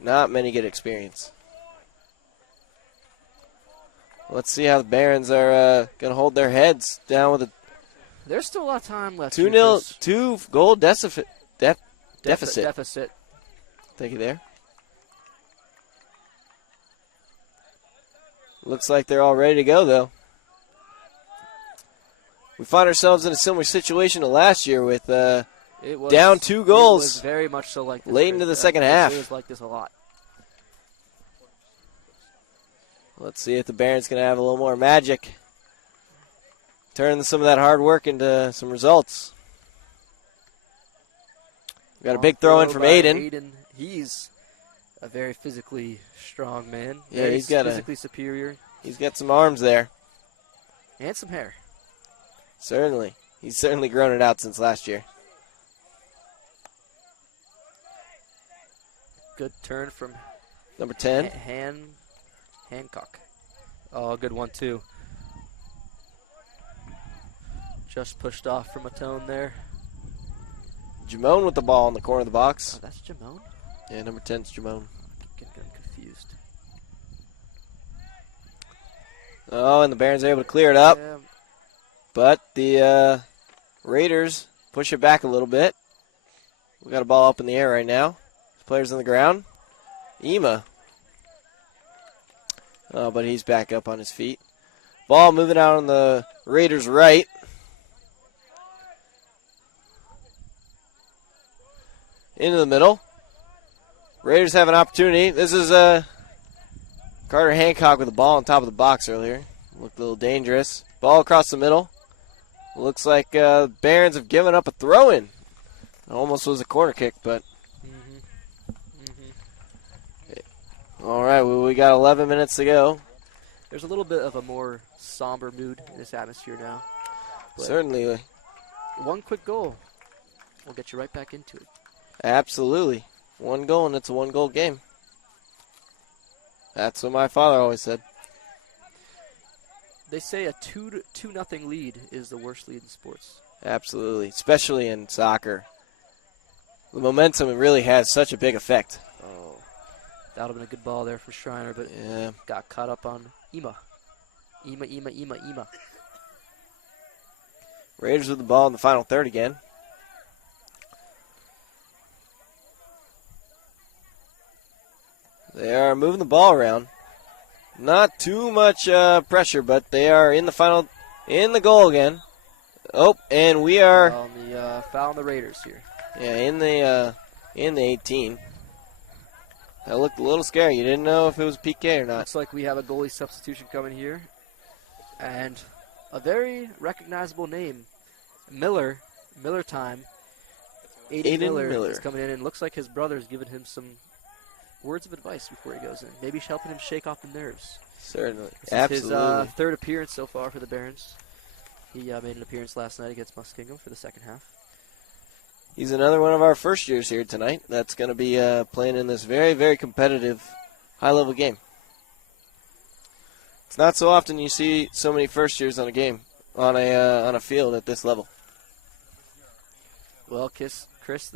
Not many get experience. Let's see how the Barons are going to hold their heads down with a There's still a lot of time left. 2-0, 2-goal deficit. Deficit. Thank you there. Looks like they're all ready to go, though. We find ourselves in a similar situation to last year with down 2 goals. It was very much so like this. Late into the second half. It was like this a lot. Let's see if the Barons can have a little more magic. Turn some of that hard work into some results. We got a big throw in from Aiden. He's a very physically strong man. Yeah, he's got physically superior. He's got some arms there. And some hair. Certainly. He's certainly grown it out since last year. Good turn from number 10. Hancock. Oh, good one, too. Just pushed off from a tone there. Jamone with the ball in the corner of the box. Oh, that's Jamone? Yeah, number 10's Jamone. I'm getting confused. Oh, and the Barons are able to clear it up. Yeah. But the Raiders push it back a little bit. We got a ball up in the air right now. Players on the ground. Ema. Oh, but he's back up on his feet. Ball moving out on the Raiders' right. Into the middle. Raiders have an opportunity. This is Carter Hancock with the ball on top of the box earlier. Looked a little dangerous. Ball across the middle. Looks like Barons have given up a throw-in. Almost was a corner kick, but. All right, well, we got 11 minutes to go. There's a little bit of a more somber mood in this atmosphere now. But Certainly. one quick goal will get you right back into it. Absolutely. One goal, and it's a one-goal game. That's what my father always said. They say a 2-0 lead is the worst lead in sports. Absolutely, especially in soccer. The momentum really has such a big effect. Oh, that would have been a good ball there for Schreiner, but Yeah. got caught up on Ema. Ema. Raiders with the ball in the final third again. They are moving the ball around. Not too much pressure, but they are in the goal again. Oh, and we are Foul on the Raiders here. in the 18. That looked a little scary. You didn't know if it was PK or not. Looks like we have a goalie substitution coming here. And a very recognizable name, Miller time. Aiden Miller is coming in, and looks like his brother's giving him some words of advice before he goes in. Maybe helping him shake off the nerves. Certainly. This Absolutely. is his third appearance so far for the Barons. He made an appearance last night against Muskingum for the second half. He's another one of our first years here tonight that's going to be playing in this very, very competitive, high-level game. It's not so often you see so many first years on a game, on a field at this level. Well, Chris,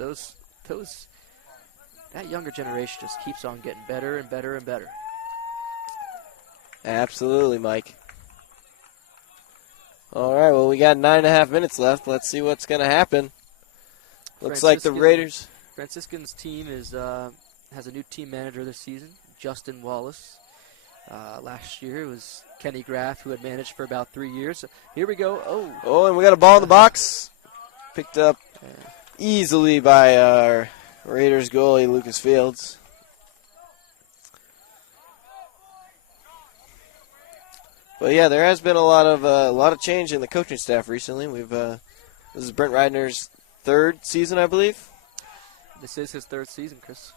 that younger generation just keeps on getting better and better and better. Absolutely, Mike. All right, well, we got 9.5 minutes left. Let's see what's going to happen. Looks like the Raiders. Franciscan's team has a new team manager this season, Justin Wallace. Last year it was Kenny Graff, who had managed for about 3 years. Here we go. Oh, and we got a ball in the box. Picked up easily by our Raiders goalie, Lucas Fields. But yeah, there has been a lot of change in the coaching staff recently. This is Brent Reidner's third season, I believe. This is his third season, Chris.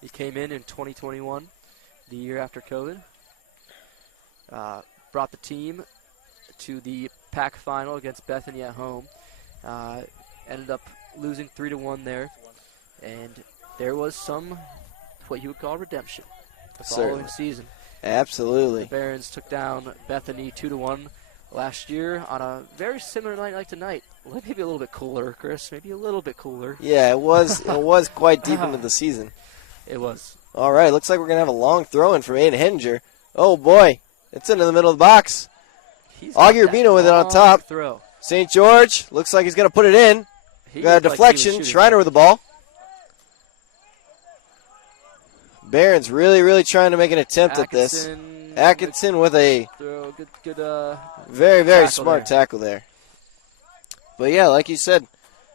He came in 2021, the year after COVID. Brought the team to the PAC final against Bethany at home. Ended up losing 3-1 there. And there was some, what you would call redemption the following season. Absolutely. The Barons took down Bethany 2-1 last year on a very similar night like tonight. Maybe a little bit cooler, Chris. Maybe a little bit cooler. Yeah, it was quite deep into the season. It was. All right, looks like we're going to have a long throw-in from Aiden Henninger. Oh, boy. It's into the middle of the box. Augie Urbino with it on top. Throw. St. George looks like he's going to put it in. Got a deflection. Schreiner with the ball. Barron's really, really trying to make an attempt at this. Atkinson with a good very, very smart tackle there. But yeah, like you said,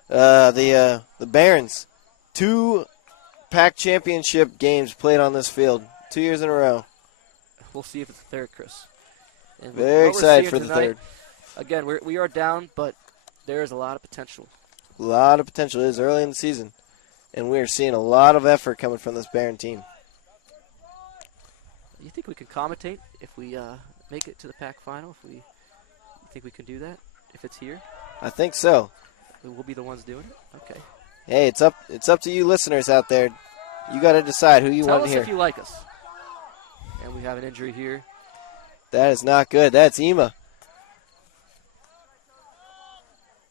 the Barons, 2 PAC championship games played on this field, 2 years in a row. We'll see if it's the third, Chris. And very excited for the third. Again, we are down, but there is a lot of potential. A lot of potential. It is early in the season, and we are seeing a lot of effort coming from this Baron team. You think we can commentate if we make it to the PAC final? You think we can do that if it's here? I think so. We'll be the ones doing it? Okay. Hey, it's up to you listeners out there. You got to decide who you want here. Tell us if you like us. And we have an injury here. That is not good. That's Ema.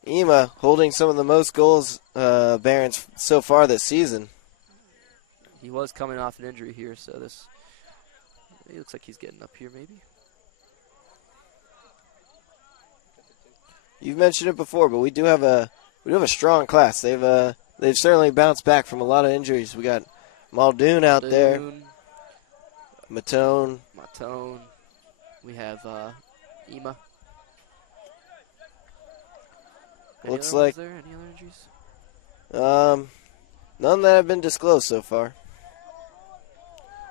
Ema holding some of the most goals Barons so far this season. He was coming off an injury here, so he looks like he's getting up here maybe. You've mentioned it before, but we do have a strong class. They've certainly bounced back from a lot of injuries. We got Muldoon out there, Matone. We have Ema. Looks like any other injuries? none that have been disclosed so far.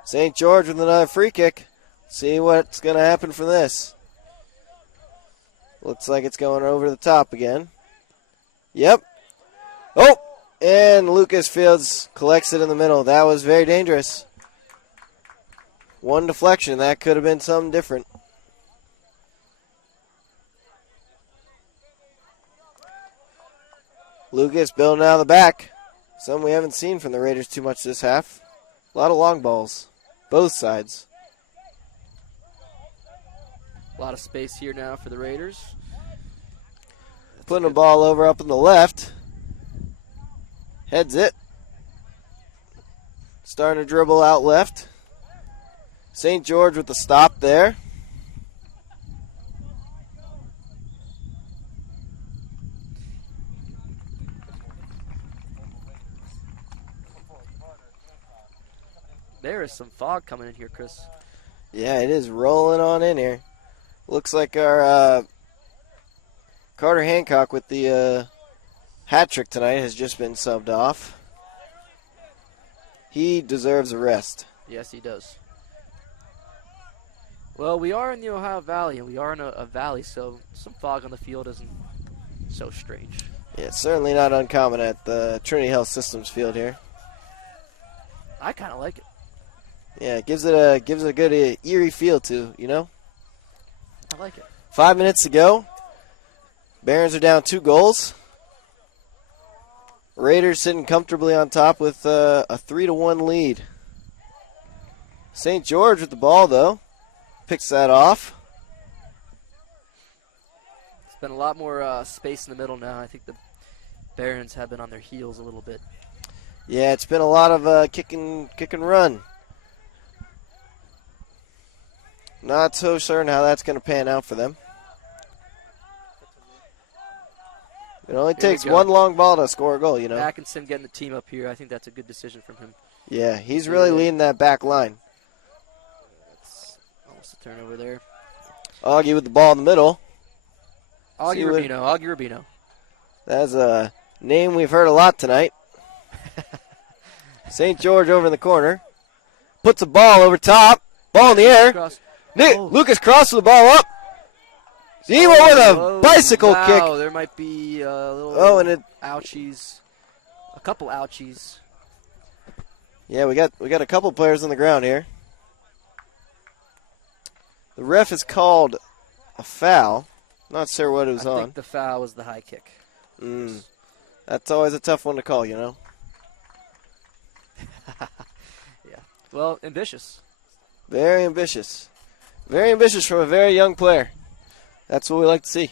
St. George with another free kick. See what's going to happen from this. Looks like it's going over the top again. Yep. Oh, and Lucas Fields collects it in the middle. That was very dangerous. One deflection. That could have been something different. Lucas building out of the back. Something we haven't seen from the Raiders too much this half. A lot of long balls. Both sides. A lot of space here now for the Raiders. Putting the ball over up on the left. Heads it. Starting to dribble out left. St. George with the stop there. There is some fog coming in here, Chris. Yeah, it is rolling on in here. Looks like our Carter Hancock with the hat trick tonight has just been subbed off. He deserves a rest. Yes, he does. Well, we are in the Ohio Valley, and we are in a valley, so some fog on the field isn't so strange. Yeah, it's certainly not uncommon at the Trinity Health Systems field here. I kind of like it. Yeah, it gives it a good eerie feel to, you know. I like it. 5 minutes to go. Barons are down 2 goals. Raiders sitting comfortably on top with a 3-1 lead. St. George with the ball, though. Picks that off. It's been a lot more space in the middle now. I think the Barons have been on their heels a little bit. Yeah, it's been a lot of kick and run. Not so certain how that's going to pan out for them. It only takes one long ball to score a goal, you know. Atkinson getting the team up here. I think that's a good decision from him. Yeah, he's really leading that back line. That's almost a turnover there. Augie with the ball in the middle. Augie Rubino. That's a name we've heard a lot tonight. St. George over in the corner. Puts the ball over top. Ball in the air. Lucas crosses the ball up. Zemo with a bicycle kick. There might be a little ouchies. A couple ouchies. Yeah, we got a couple players on the ground here. The ref has called a foul. Not sure what it was on. I think the foul was the high kick. That's always a tough one to call, you know. Yeah. Well, ambitious. Very ambitious. Very ambitious from a very young player. That's what we like to see.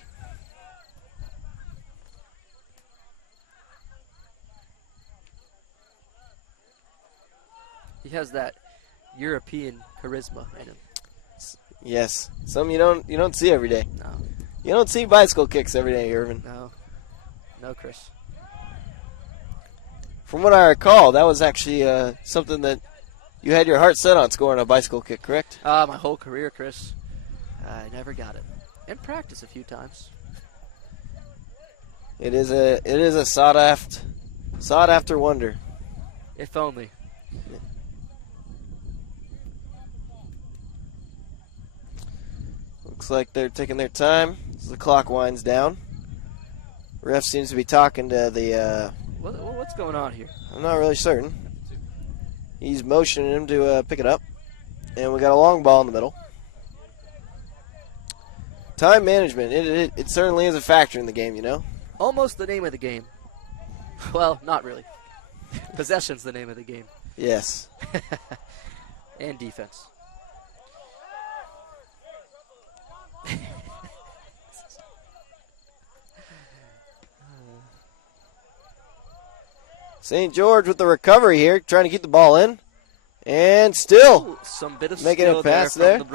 He has that European charisma in him. Yes. Some you don't see every day. No. You don't see bicycle kicks every day, Irvin. No, Chris. From what I recall, that was actually something that you had your heart set on, scoring a bicycle kick, correct? My whole career, Chris. I never got it. In practice a few times. It is a sought after wonder. If only. Looks like they're taking their time as the clock winds down. Ref seems to be talking to the. What's going on here? I'm not really certain. He's motioning him to pick it up. And we got a long ball in the middle. Time management. It certainly is a factor in the game, you know. Almost the name of the game. Well, not really. Possession's the name of the game. Yes. And defense. St. George with the recovery here, trying to keep the ball in. And still some bit of making skill a pass there there. From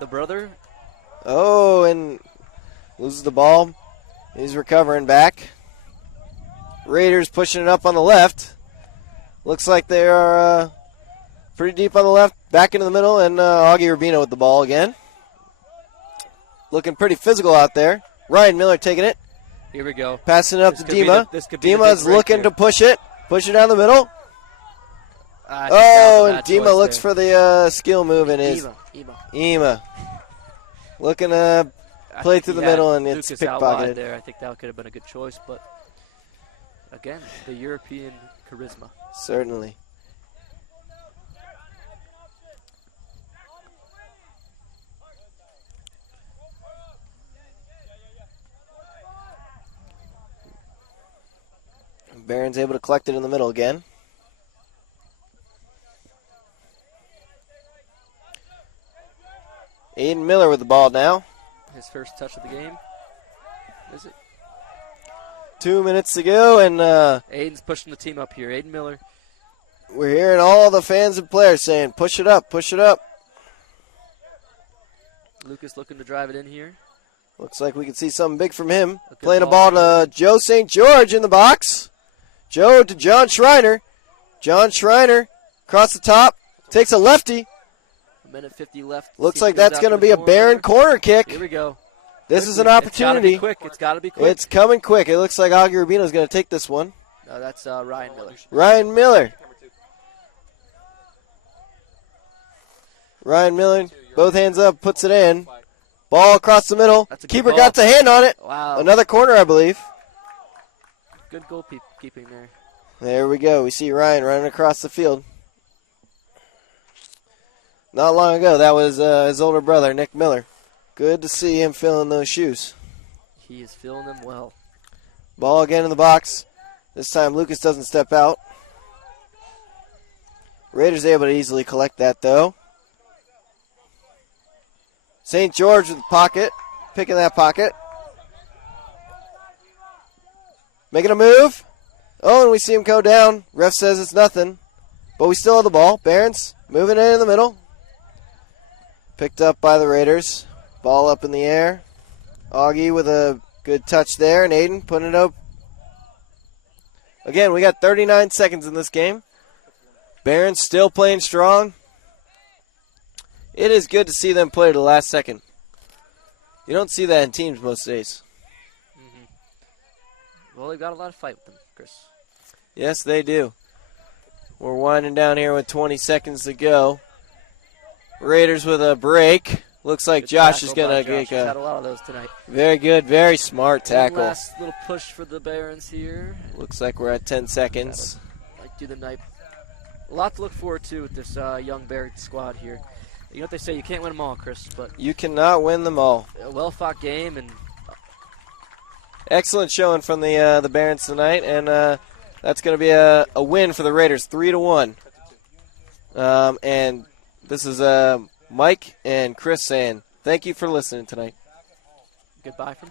the brother. Oh, and loses the ball. He's recovering back. Raiders pushing it up on the left. Looks like they are pretty deep on the left. Back into the middle, and Augie Rubino with the ball again. Looking pretty physical out there. Ryan Miller taking it. Here we go. Passing it up to Dima. Dima's looking to push it. Push it down the middle. I think that was Oh, a and bad Dima choice looks there. for the skill move and is Ema. Ema looking to I play think through he the had middle, and it's Lucas out wide pickpocketed. there. I think that could have been a good choice, but again, the European charisma. Certainly. Barron's able to collect it in the middle again. Aiden Miller with the ball now. His first touch of the game. Is it? 2 minutes to go, and Aiden's pushing the team up here. Aiden Miller. we're hearing all the fans and players saying, push it up, push it up. Lucas looking to drive it in here. Looks like we can see something big from him. A good Playing a ball ball to Joe St. George in the box. Joe to John Schreiner. John Schreiner across the top. Takes a lefty. A minute 50 left. Looks See if like it goes that's out going to the be a Barron corner kick. Here we go. This is an Quickly. It's gotta be opportunity. quick. It's got to be quick. It's coming quick. It looks like Augie Rubino's going to take this one. No, that's Ryan Miller. Ryan Miller. Ryan Miller, both hands up, puts it in. Ball across the middle. That's a good Keeper ball. got the hand on it. Wow. Another corner, I believe. Good goalkeeping there. There we go. We see Ryan running across the field. Not long ago, that was his older brother, Nick Miller. Good to see him filling those shoes. He is filling them well. Ball again in the box. This time Lucas doesn't step out. Raiders able to easily collect that, though. St. George with the pocket. Picking that pocket. Making a move. Oh, and we see him go down. Ref says it's nothing. But we still have the ball. Barons moving in the middle. Picked up by the Raiders. Ball up in the air. Augie with a good touch there. And Aiden putting it up. Again, we got 39 seconds in this game. Barons still playing strong. It is good to see them play to the last second. You don't see that in teams most days. Well, they've got a lot of fight with them, Chris. Yes, they do. We're winding down here with 20 seconds to go. Raiders with a break. Looks like Good Josh tackle is going by to Josh. get He's had a lot of those tonight. very good, very smart One tackle. last little push for the Barons here. Looks like we're at 10 seconds. Like do the night. A lot to look forward to with this young Barrett squad here. You know what they say, you can't win them all, Chris, but You cannot win them all. a well-fought game, and Excellent showing from the Barons tonight, and that's going to be a win for the Raiders, 3-1. And this is Mike and Chris saying thank you for listening tonight. goodbye from